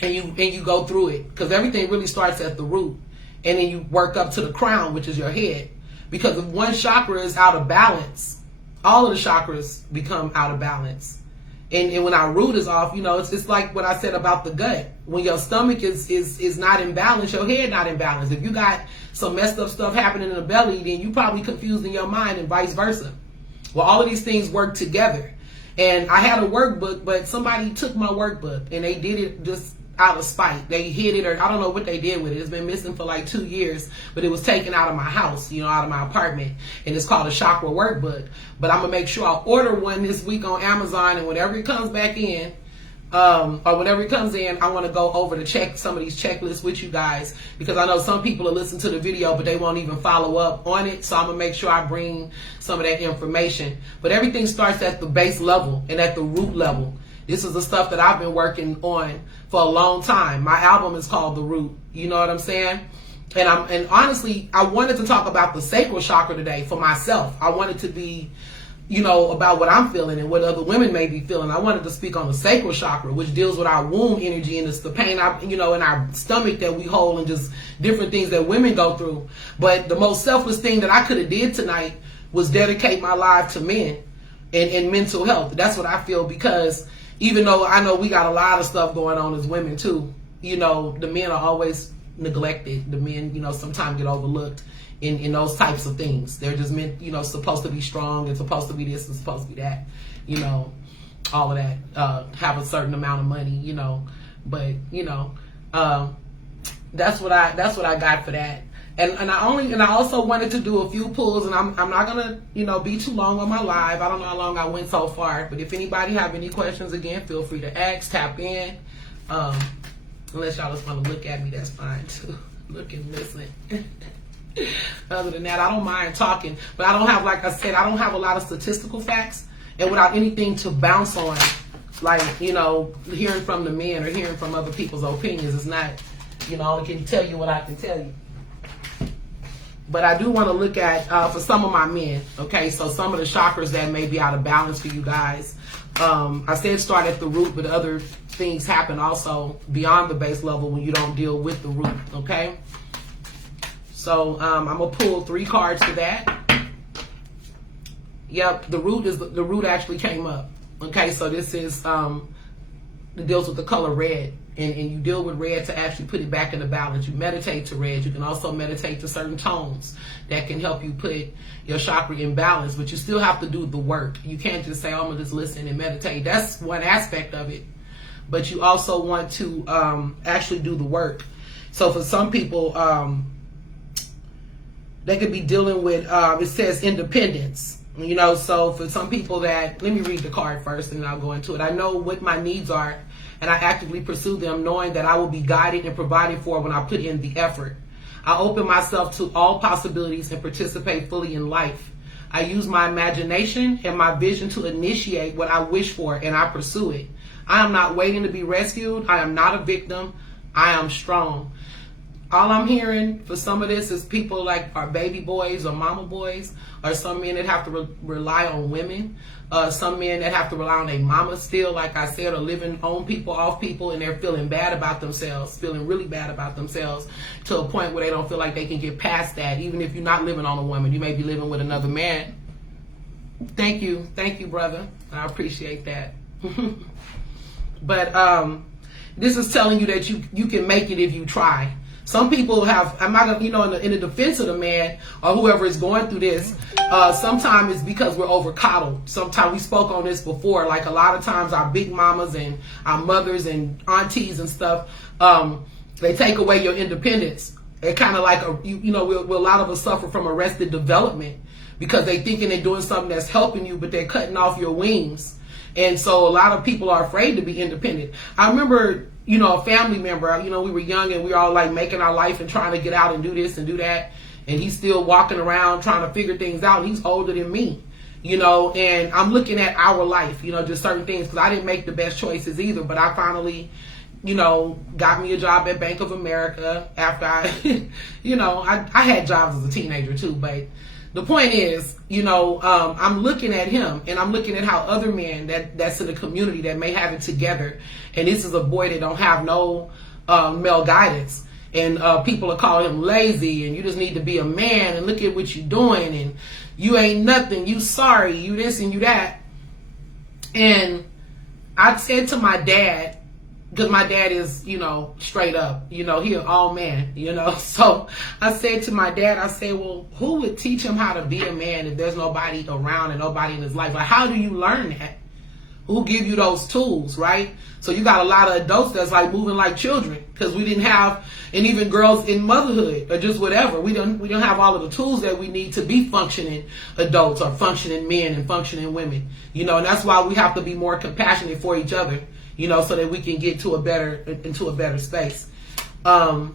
and you go through it, because everything really starts at the root, and then you work up to the crown, which is your head. Because if one chakra is out of balance, all of the chakras become out of balance. And when our root is off, it's like what I said about the gut. When your stomach is not in balance, your head not in balance. If you got some messed up stuff happening in the belly, then you probably confused in your mind, and vice versa. Well, all of these things work together. And I had a workbook, but somebody took my workbook and they did it just out of spite. They hid it, or I don't know what they did with it. It's been missing for like 2 years, but it was taken out of my house, out of my apartment, and it's called a chakra workbook. But I'm gonna make sure I order one this week on Amazon, and whenever it comes back in, or whenever it comes in, I want to go over to check some of these checklists with you guys, because I know some people will listen to the video, but they won't even follow up on it. So I'm gonna make sure I bring some of that information. But everything starts at the base level and at the root level. This is the stuff that I've been working on for a long time. My album is called The Root. You know what I'm saying? And honestly, I wanted to talk about the sacral chakra today for myself. I wanted to be, about what I'm feeling and what other women may be feeling. I wanted to speak on the sacral chakra, which deals with our womb energy, and it's the pain, in our stomach that we hold, and just different things that women go through. But the most selfless thing that I could have did tonight was dedicate my life to men and mental health. That's what I feel, because even though I know we got a lot of stuff going on as women too, the men are always neglected. The men, sometimes get overlooked in those types of things. They're just meant, supposed to be strong, and supposed to be this and supposed to be that, all of that, have a certain amount of money, but that's what I got for that. And I also wanted to do a few pulls, and I'm not gonna be too long on my live. I don't know how long I went so far, but if anybody have any questions, again, feel free to ask, tap in. Unless y'all just want to look at me, that's fine too. Look and listen. Other than that, I don't mind talking, but I don't have, like I said, I don't have a lot of statistical facts, and without anything to bounce on, like hearing from the men or hearing from other people's opinions is not, I only can tell you what I can tell you. But I do want to look at, for some of my men, okay, so some of the chakras that may be out of balance for you guys. I said start at the root, but other things happen also beyond the base level when you don't deal with the root, okay? So I'm going to pull 3 cards for that. Yep, the root actually came up, okay? So this is, it deals with the color red. And you deal with red to actually put it back into balance. You meditate to red. You can also meditate to certain tones that can help you put your chakra in balance, but you still have to do the work. You can't just say, oh, I'm going to just listen and meditate. That's one aspect of it. But you also want to actually do the work. So for some people, they could be dealing with, it says independence. So for some people that, let me read the card first and then I'll go into it. I know what my needs are, and I actively pursue them, knowing that I will be guided and provided for when I put in the effort. I open myself to all possibilities and participate fully in life. I use my imagination and my vision to initiate what I wish for, and I pursue it. I am not waiting to be rescued. I am not a victim. I am strong. All I'm hearing for some of this is people like our baby boys or mama boys, or some men that have to rely on women, some men that have to rely on their mama still, like I said, or living on people, off people, and they're feeling bad about themselves, feeling really bad about themselves to a point where they don't feel like they can get past that. Even if you're not living on a woman, you may be living with another man. Thank you, brother. I appreciate that. But this is telling you that you can make it if you try. Some people have, I'm not gonna, in the defense of the man or whoever is going through this, sometimes it's because we're over coddled. Sometimes we spoke on this before, like a lot of times our big mamas and our mothers and aunties and stuff, they take away your independence. They're kind of like, a lot of us suffer from arrested development because they thinking they're doing something that's helping you, but they're cutting off your wings. And so a lot of people are afraid to be independent. I remember, a family member, we were young and we were all like making our life and trying to get out and do this and do that. And he's still walking around trying to figure things out. And he's older than me, and I'm looking at our life, just certain things, because I didn't make the best choices either. But I finally, got me a job at Bank of America after I, I had jobs as a teenager too. But the point is, I'm looking at him and I'm looking at how other men that's in the community that may have it together. And this is a boy that don't have no male guidance. And people are calling him lazy, and you just need to be a man, and look at what you're doing, and you ain't nothing, you sorry, you this and you that. And I said to my dad, because my dad is, straight up, he an all man, So I said to my dad, I said, well, who would teach him how to be a man if there's nobody around and nobody in his life? Like, how do you learn that? Who give you those tools, right? So you got a lot of adults that's like moving like children, because we didn't have, and even girls in motherhood or just whatever. We don't have all of the tools that we need to be functioning adults or functioning men and functioning women. And that's why we have to be more compassionate for each other, so that we can get into a better space. So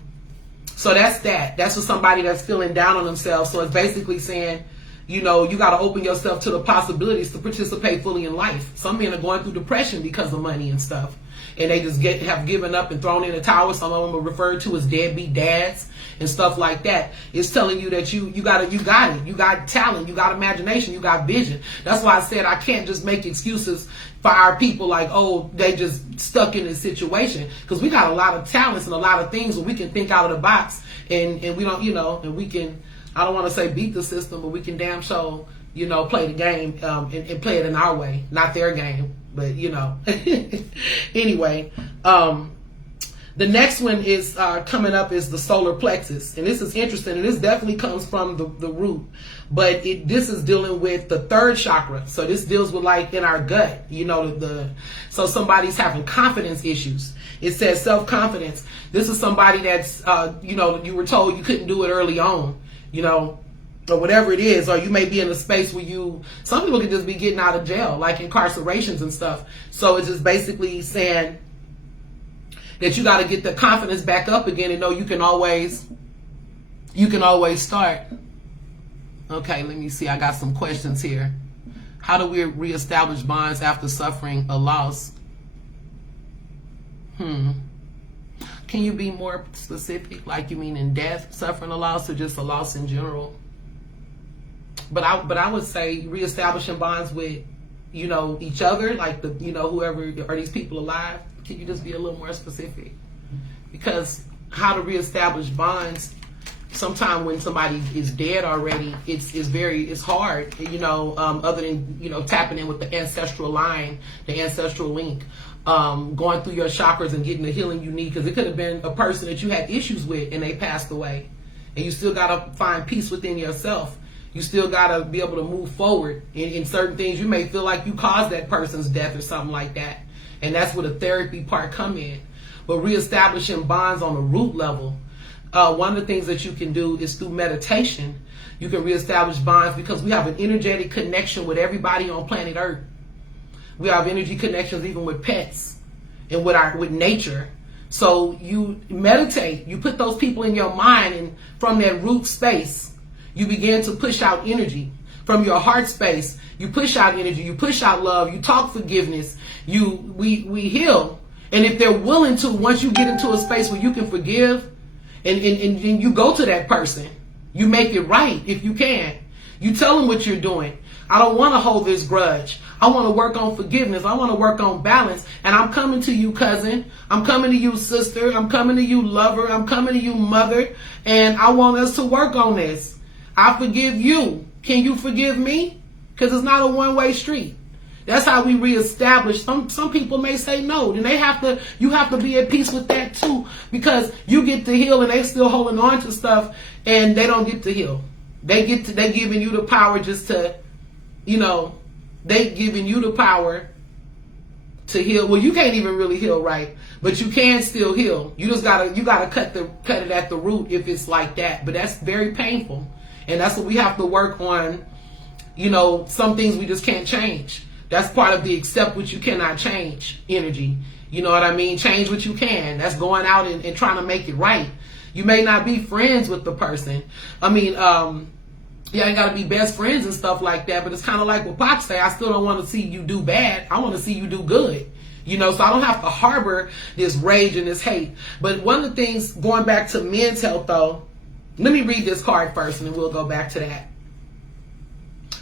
that's that. That's for somebody that's feeling down on themselves. So it's basically saying, you got to open yourself to the possibilities to participate fully in life. Some men are going through depression because of money and stuff. And they just have given up and thrown in the towel. Some of them are referred to as deadbeat dads and stuff like that. It's telling you that you got it. You got talent. You got imagination. You got vision. That's why I said I can't just make excuses for our people like, oh, they just stuck in this situation. Because we got a lot of talents and a lot of things where we can think out of the box. And we don't, and we can, I don't want to say beat the system, but we can damn sure, play the game and play it in our way, not their game. But, anyway, the next one is coming up is the solar plexus. And this is interesting. And this definitely comes from the root. But this is dealing with the third chakra. So this deals with like in our gut, so somebody's having confidence issues. It says self-confidence. This is somebody that's, you were told you couldn't do it early on, or whatever it is, or you may be in a space where some people can just be getting out of jail, like incarcerations and stuff. So it's just basically saying that you got to get the confidence back up again and know you can always start. Okay, let me see. I got some questions here. How do we reestablish bonds after suffering a loss? Can you be more specific? Like you mean in death, suffering a loss, or just a loss in general? But I would say reestablishing bonds with, each other, like whoever, are these people alive? Can you just be a little more specific? Because how to reestablish bonds, sometimes when somebody is dead already, it's hard, other than, tapping in with the ancestral line, the ancestral link, going through your chakras and getting the healing you need. Because it could have been a person that you had issues with and they passed away. And you still got to find peace within yourself. You still got to be able to move forward in certain things. You may feel like you caused that person's death or something like that. And that's where the therapy part come in. But reestablishing bonds on a root level, one of the things that you can do is through meditation. You can reestablish bonds because we have an energetic connection with everybody on planet Earth. We have energy connections even with pets and with nature. So you meditate, you put those people in your mind, and from that root space, you begin to push out energy. From your heart space, you push out energy, you push out love, you talk forgiveness, we heal. And if they're willing to, once you get into a space where you can forgive and you go to that person, you make it right if you can. You tell them what you're doing. I don't want to hold this grudge. I want to work on forgiveness. I want to work on balance. And I'm coming to you, cousin. I'm coming to you, sister. I'm coming to you, lover. I'm coming to you, mother. And I want us to work on this. I forgive you. Can you forgive me? Because it's not a one-way street. That's how we reestablish. Some people may say no. Then you have to be at peace with that too. Because you get to heal and they still holding on to stuff and they don't get to heal. They giving you the power just to, they giving you the power to heal. Well, you can't even really heal right, but you can still heal. You just gotta cut it at the root if it's like that. But that's very painful, and that's what we have to work on. Some things we just can't change. That's part of the accept what you cannot change energy. You know what I mean? Change what you can. That's going out and trying to make it right. You may not be friends with the person. I mean, you ain't got to be best friends and stuff like that, but it's kind of like what Pac say, I still don't want to see you do bad. I want to see you do good. You know, so I don't have to harbor this rage and this hate. But one of the things, going back to men's health though, let me read this card first and then we'll go back to that.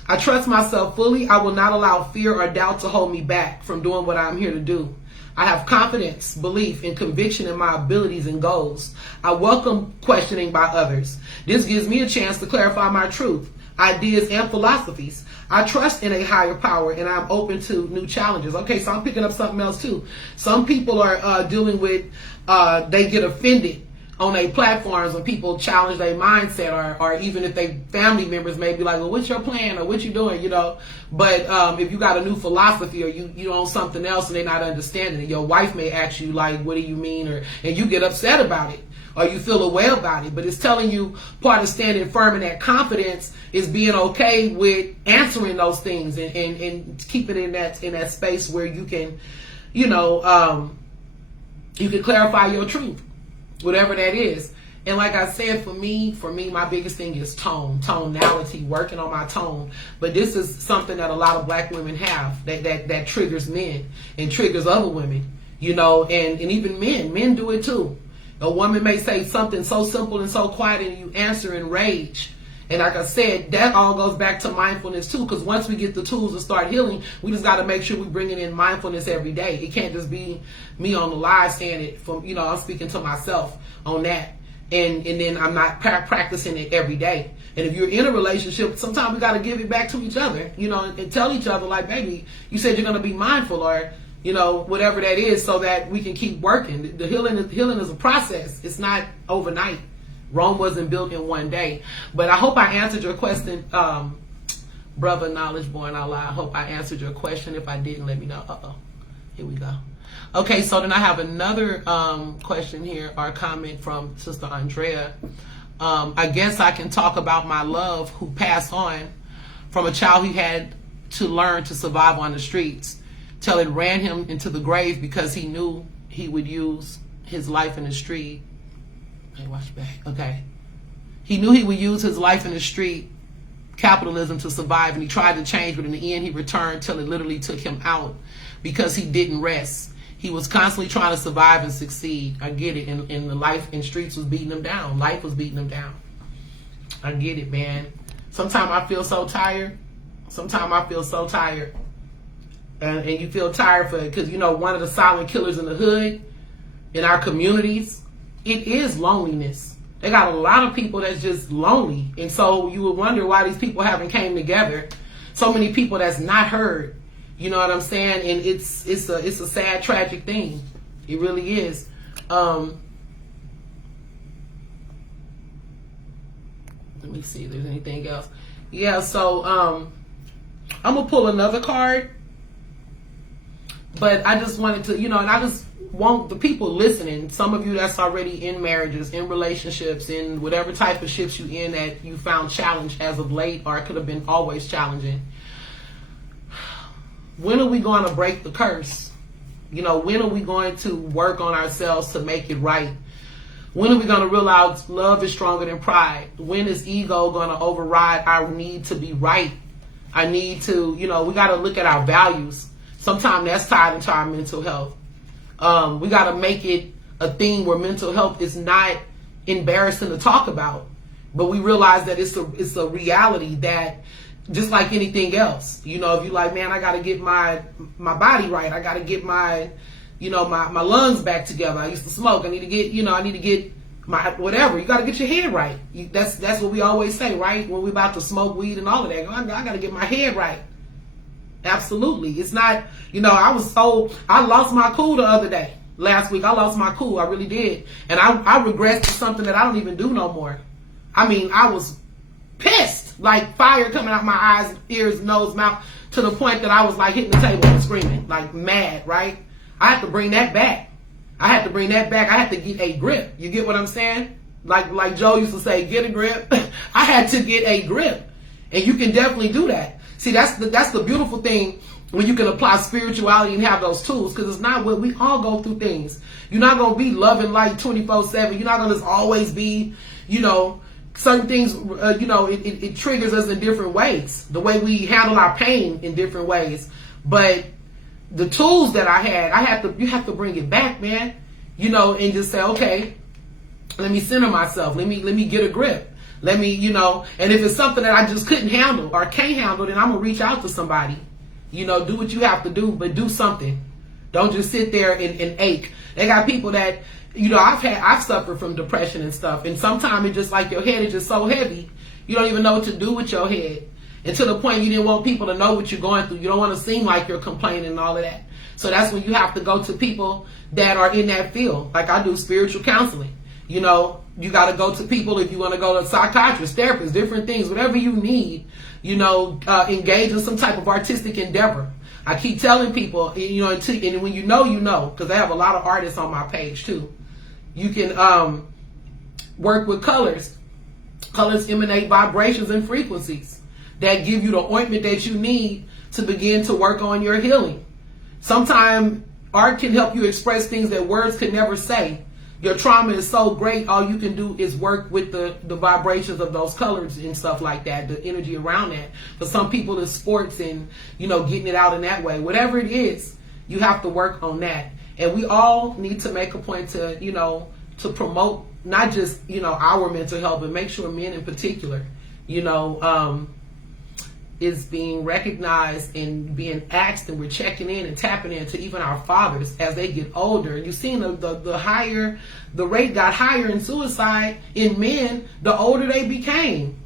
I trust myself fully. I will not allow fear or doubt to hold me back from doing what I'm here to do. I have confidence, belief, and conviction in my abilities and goals. I welcome questioning by others. This gives me a chance to clarify my truth, ideas, and philosophies. I trust in a higher power, and I'm open to new challenges. Okay, so I'm picking up something else too. Some people are dealing with, they get offended on their platforms when people challenge their mindset, or even if they family members may be like, well, what's your plan or what you doing, you know? But if you got a new philosophy or you own something else and they're not understanding it, your wife may ask you like, what do you mean? And you get upset about it or you feel a way about it. But it's telling you part of standing firm in that confidence is being okay with answering those things and keeping it in that space where you can, you know, you can clarify your truth. Whatever that is. And like I said, for me, my biggest thing is tonality, working on my tone. But this is something that a lot of black women have that triggers men and triggers other women, you know, and even men do it too. A woman may say something so simple and so quiet and you answer in rage. And like I said, that all goes back to mindfulness too, because once we get the tools to start healing, we just got to make sure we bringing in mindfulness every day. It can't just be me on the live saying it from, you know, I'm speaking to myself on that. And then I'm not practicing it every day. And if you're in a relationship, sometimes we got to give it back to each other, you know, and tell each other like, baby, you said you're going to be mindful, or, you know, whatever that is, so that we can keep working. The healing is a process. It's not overnight. Rome wasn't built in one day. But I hope I answered your question, brother Knowledge Born Out Loud. I hope I answered your question. If I didn't, let me know. Here we go. Okay, so then I have another question here, or comment from Sister Andrea. I guess I can talk about my love who passed on from a child who had to learn to survive on the streets till it ran him into the grave because he knew he would use his life in the street. Hey, watch back. Okay. He knew he would use his life in the street, capitalism, to survive, and he tried to change, but in the end he returned till it literally took him out because he didn't rest. He was constantly trying to survive and succeed. I get it. And the life in streets was beating him down. Life was beating him down. I get it, man. Sometimes I feel so tired. And you feel tired for it because, you know, one of the silent killers in the hood, in our communities, it is loneliness. They got a lot of people that's just lonely. And so you would wonder why these people haven't came together. So many people that's not heard. You know what I'm saying? And it's a sad, tragic thing. It really is. Let me see if there's anything else. Yeah, so I'm gonna pull another card. But I just wanted to, you know, and I just want the people listening, some of you that's already in marriages, in relationships, in whatever type of shifts you in that you found challenged as of late, or it could have been always challenging. When are we going to break the curse? You know, when are we going to work on ourselves to make it right? When are we going to realize love is stronger than pride? When is ego going to override our need to be right? I need to, you know, we got to look at our values. Sometimes that's tied into our mental health. We got to make it a thing where mental health is not embarrassing to talk about, but we realize that it's a reality that, just like anything else, you know, if you're like, man, I got to get my body right. I got to get my lungs back together. I used to smoke. I need to get my whatever. You got to get your head right. That's what we always say, right? When we about to smoke weed and all of that, I got to get my head right. Absolutely. It's not, you know, I lost my cool the other day. Last week, I lost my cool. I really did. And I regressed to something that I don't even do no more. I mean, I was pissed, like fire coming out my eyes, ears, nose, mouth, to the point that I was like hitting the table and screaming, like mad, right? I had to bring that back. I had to get a grip. You get what I'm saying? Like Joe used to say, get a grip. I had to get a grip. And you can definitely do that. See, that's the beautiful thing when you can apply spirituality and have those tools, because it's not what we all go through things. You're not going to be loving light 24/7. You're not going to just always be, certain things, it triggers us in different ways. The way we handle our pain in different ways. But the tools that you have to bring it back, man, and just say, okay, let me center myself. Let me get a grip. Let me, and if it's something that I just couldn't handle or can't handle, then I'm going to reach out to somebody. Do what you have to do, but do something. Don't just sit there and ache. They got people that, I've suffered from depression and stuff. And sometimes it's just like your head is just so heavy. You don't even know what to do with your head. And to the point you didn't want people to know what you're going through. You don't want to seem like you're complaining and all of that. So that's when you have to go to people that are in that field. Like I do spiritual counseling. You got to go to people if you want to go to psychiatrists, therapists, different things, whatever you need, engage in some type of artistic endeavor. I keep telling people, and when you know, because I have a lot of artists on my page too. You can work with colors. Colors emanate vibrations and frequencies that give you the ointment that you need to begin to work on your healing. Sometimes art can help you express things that words could never say. Your trauma is so great, all you can do is work with the vibrations of those colors and stuff like that, the energy around that. For some people, it's sports and, getting it out in that way. Whatever it is, you have to work on that. And we all need to make a point to, to promote not just, our mental health, but make sure men in particular, is being recognized and being asked, and we're checking in and tapping into even our fathers as they get older. You've seen the rate got higher in suicide in men the older they became.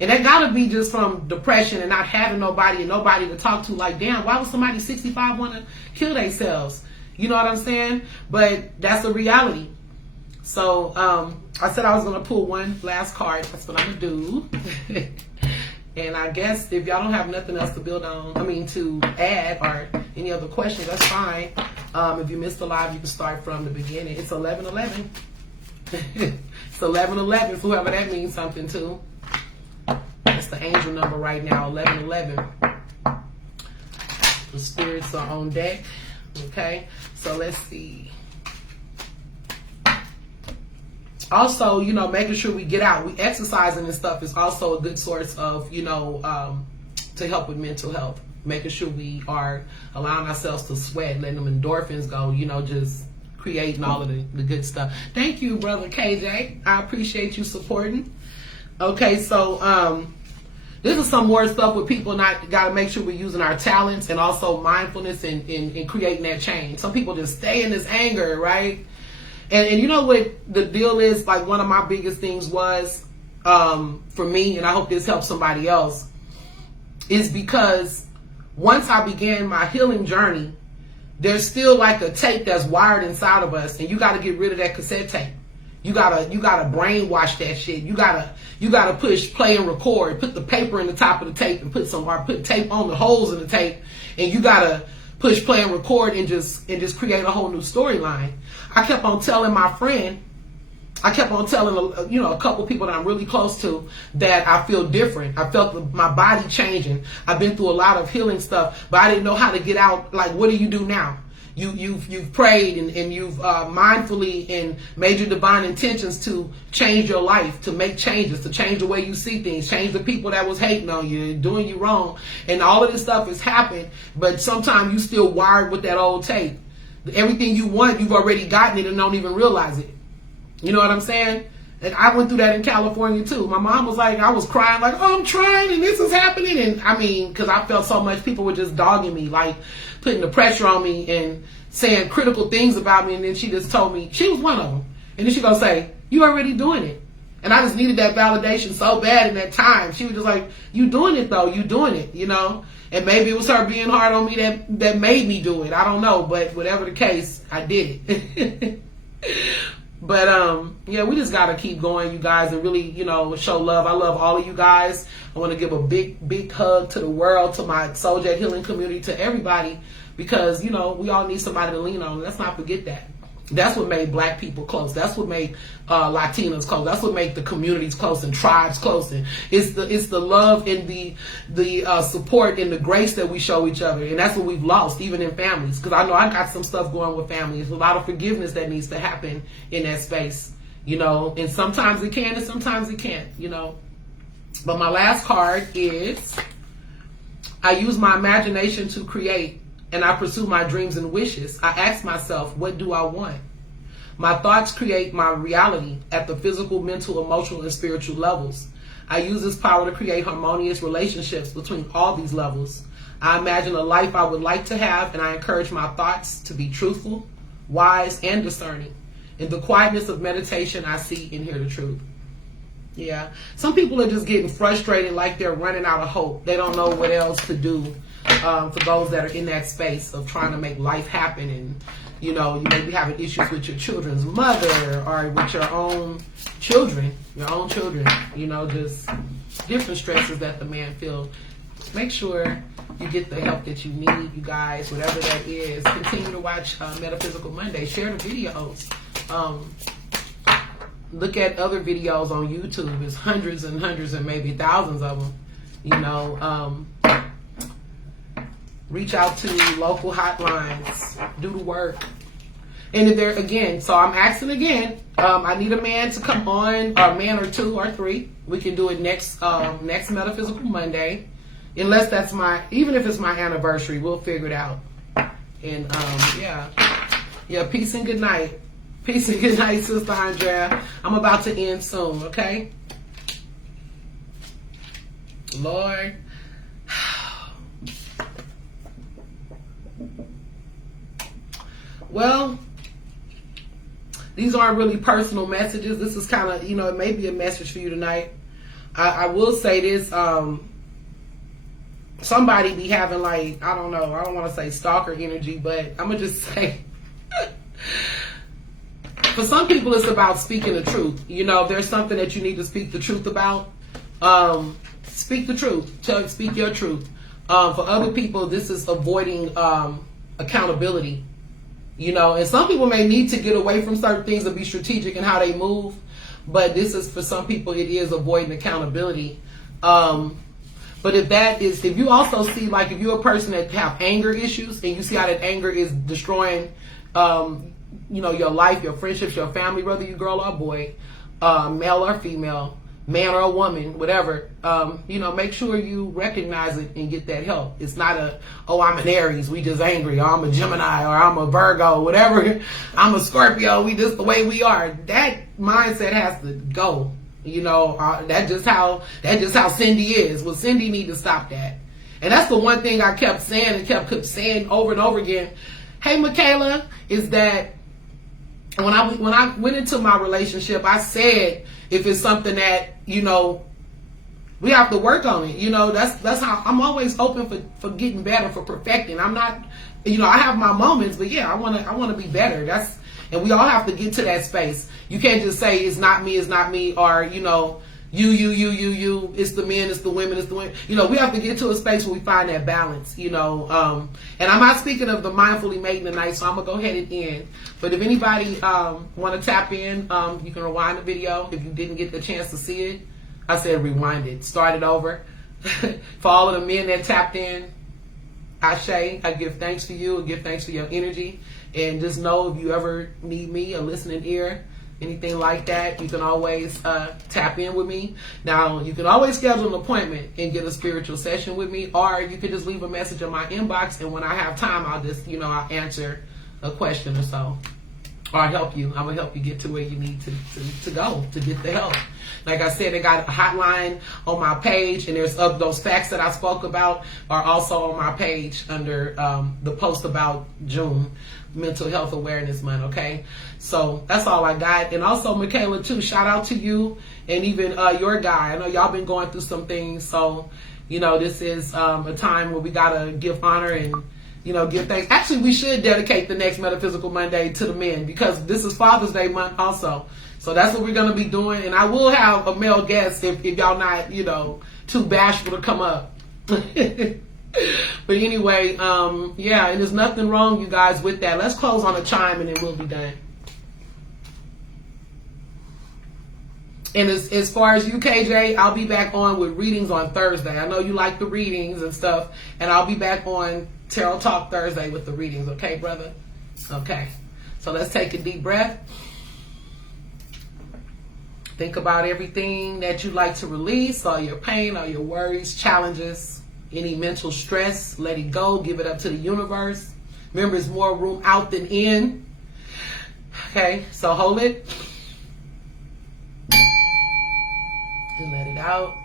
And that gotta be just from depression and not having nobody to talk to. Like, damn, why would somebody 65 want to kill themselves? You know what I'm saying? But that's a reality. So I said I was gonna pull one last card. That's what I'm gonna do. And I guess if y'all don't have nothing else to to add or any other questions, that's fine. If you missed the live, you can start from the beginning. It's 11:11. It's 11:11, for whoever that means something to. That's the angel number right now, 11:11. The spirits are on deck. Okay, so let's see. Also, making sure we get out. We exercising and stuff is also a good source of, to help with mental health. Making sure we are allowing ourselves to sweat, letting them endorphins go, just creating all of the good stuff. Thank you, Brother KJ. I appreciate you supporting. Okay, so this is some more stuff with people got to make sure we're using our talents and also mindfulness and creating that change. Some people just stay in this anger, right? And you know what the deal is? Like, one of my biggest things was, for me, and I hope this helps somebody else, is because once I began my healing journey, there's still like a tape that's wired inside of us, and you got to get rid of that cassette tape. You gotta brainwash that shit. You gotta push play and record. Put the paper in the top of the tape and put tape on the holes in the tape, and you gotta push play and record and just create a whole new storyline. I kept on telling my friend, a couple people that I'm really close to, that I feel different. I felt my body changing. I've been through a lot of healing stuff, but I didn't know how to get out. Like, what do you do now? You've prayed and you've mindfully and made your divine intentions to change your life, to make changes, to change the way you see things, change the people that was hating on you, doing you wrong, and all of this stuff has happened. But sometimes you still wired with that old tape. Everything you want, you've already gotten it and don't even realize it. You know what I'm saying? And I went through that in California too. My mom was like, I was crying like, oh, I'm trying and this is happening. And because I felt so much, people were just dogging me, like putting the pressure on me and saying critical things about me. And then she just told me, she was one of them. And then she gonna say, you already doing it. And I just needed that validation so bad in that time. She was just like, you doing it though, you doing it, And maybe it was her being hard on me that made me do it. I don't know, but whatever the case, I did it. But we just gotta keep going, you guys, and really, show love. I love all of you guys. I want to give a big hug to the world, to my Soul Jet Healing community, to everybody, because we all need somebody to lean on. Let's not forget that. That's what made black people close. That's what made Latinos close. That's what made the communities close and tribes close. And it's the love and the support and the grace that we show each other. And that's what we've lost, even in families. Because I know I got some stuff going with families. A lot of forgiveness that needs to happen in that space. You know, and sometimes it can and sometimes it can't, you know. But my last card is, I use my imagination to create, and I pursue my dreams and wishes. I ask myself, what do I want? My thoughts create my reality at the physical, mental, emotional, and spiritual levels. I use this power to create harmonious relationships between all these levels. I imagine a life I would like to have, and I encourage my thoughts to be truthful, wise, and discerning. In the quietness of meditation, I see and hear the truth. Yeah. Some people are just getting frustrated, like they're running out of hope. They don't know what else to do. For those that are in that space of trying to make life happen, and you know, you may be having issues with your children's mother or with your own children, you know, just different stresses that the man feels. Make sure you get the help that you need, you guys, whatever that is. Continue to watch Metaphysical Monday. Share the videos. Look at other videos on YouTube. It's hundreds and hundreds and maybe thousands of them. You know, reach out to local hotlines. Do the work. And if there again, so I'm asking again. I need a man to come on, or a man or two or three. We can do it next Metaphysical Monday, unless that's even if it's my anniversary, we'll figure it out. And yeah. Peace and good night. Peace and good night, Sister Andrea. I'm about to end soon. Okay, Lord. Well, these aren't really personal messages. This is kind of, you know, it may be a message for you tonight. I will say this. Somebody be having, like, I don't know. I don't want to say stalker energy, but I'm going to just say, for some people, it's about speaking the truth. You know, if there's something that you need to speak the truth about, speak the truth. Speak your truth. For other people, this is avoiding accountability. You know, and some people may need to get away from certain things and be strategic in how they move. But this is, for some people, it is avoiding accountability. But if you also see, like, if you're a person that have anger issues and you see how that anger is destroying, you know, your life, your friendships, your family, whether you girl or boy, male or female, man or a woman, whatever, you know, make sure you recognize it and get that help. It's not I'm an Aries, we just angry, or I'm a Gemini, or I'm a Virgo, whatever, I'm a Scorpio, we just the way we are. That mindset has to go. You know, that's just how Cindy is. Well, Cindy need to stop that. And that's the one thing I kept saying and kept saying over and over again. Hey, Michaela, is that when I went into my relationship, I said, if it's something that, you know, we have to work on it. You know, that's how I'm always open for getting better, for perfecting. I'm not, you know, I have my moments, but yeah, I want to be better. And we all have to get to that space. You can't just say it's not me, or, you know, you, it's the men, it's the women, it's the women. You know, we have to get to a space where we find that balance, you know. And I'm not speaking of the mindfully mating tonight, so I'm going to go ahead and end. But if anybody want to tap in, you can rewind the video if you didn't get the chance to see it. I said rewind it, start it over. For all of the men that tapped in, Ashe, I give thanks to you, I give thanks for your energy. And just know, if you ever need me, a listening ear, anything like that, you can always tap in with me. Now, you can always schedule an appointment and get a spiritual session with me, or you can just leave a message in my inbox, and when I have time, I'll just, you know, I'll answer a question or so. Or I'll help you. I'm going to help you get to where you need to go to get the help. Like I said, I got a hotline on my page, and there's those facts that I spoke about are also on my page under the post about June, Mental Health Awareness Month, okay? So that's all I got. And also, Michaela, too, shout out to you and even your guy. I know y'all been going through some things, so, you know, this is a time where we got to give honor and, you know, give thanks. Actually, we should dedicate the next Metaphysical Monday to the men, because this is Father's Day month also. So that's what we're going to be doing. And I will have a male guest if y'all not, you know, too bashful to come up. But anyway, yeah, and there's nothing wrong, you guys, with that. Let's close on a chime and then we'll be done. And as far as you, KJ, I'll be back on with readings on Thursday. I know you like the readings and stuff, and I'll be back on Tarot Talk Thursday with the readings. Okay, brother? Okay. So let's take a deep breath. Think about everything that you'd like to release, all your pain, all your worries, challenges, any mental stress. Let it go. Give it up to the universe. Remember, there's more room out than in. Okay, so hold it. And let it out.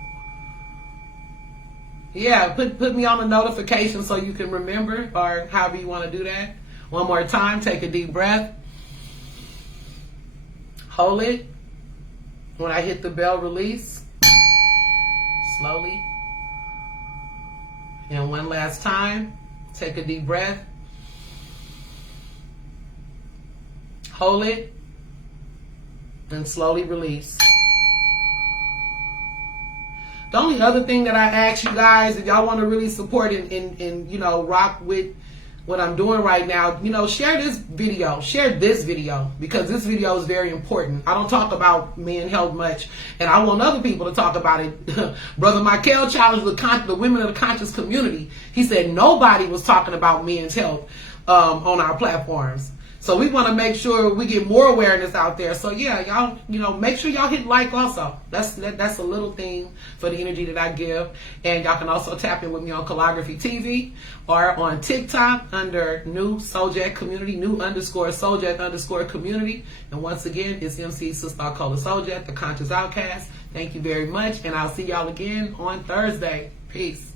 Yeah, put me on the notification so you can remember, or however you want to do that. One more time, take a deep breath. Hold it. When I hit the bell, release. Slowly. And one last time, take a deep breath. Hold it. And slowly release. The only other thing that I ask you guys, if y'all want to really support and you know, rock with what I'm doing right now, you know, share this video, because this video is very important. I don't talk about men's health much, and I want other people to talk about it. Brother Michael challenged the women of the conscious community. He said nobody was talking about men's health on our platforms. So we want to make sure we get more awareness out there. So yeah, y'all, you know, make sure y'all hit like also. That's a little thing for the energy that I give. And y'all can also tap in with me on Calligraphy TV or on TikTok under New Souljet Community, new_Souljet_community. And once again, it's MC Sister Alcola Souljet, the Conscious Outcast. Thank you very much. And I'll see y'all again on Thursday. Peace.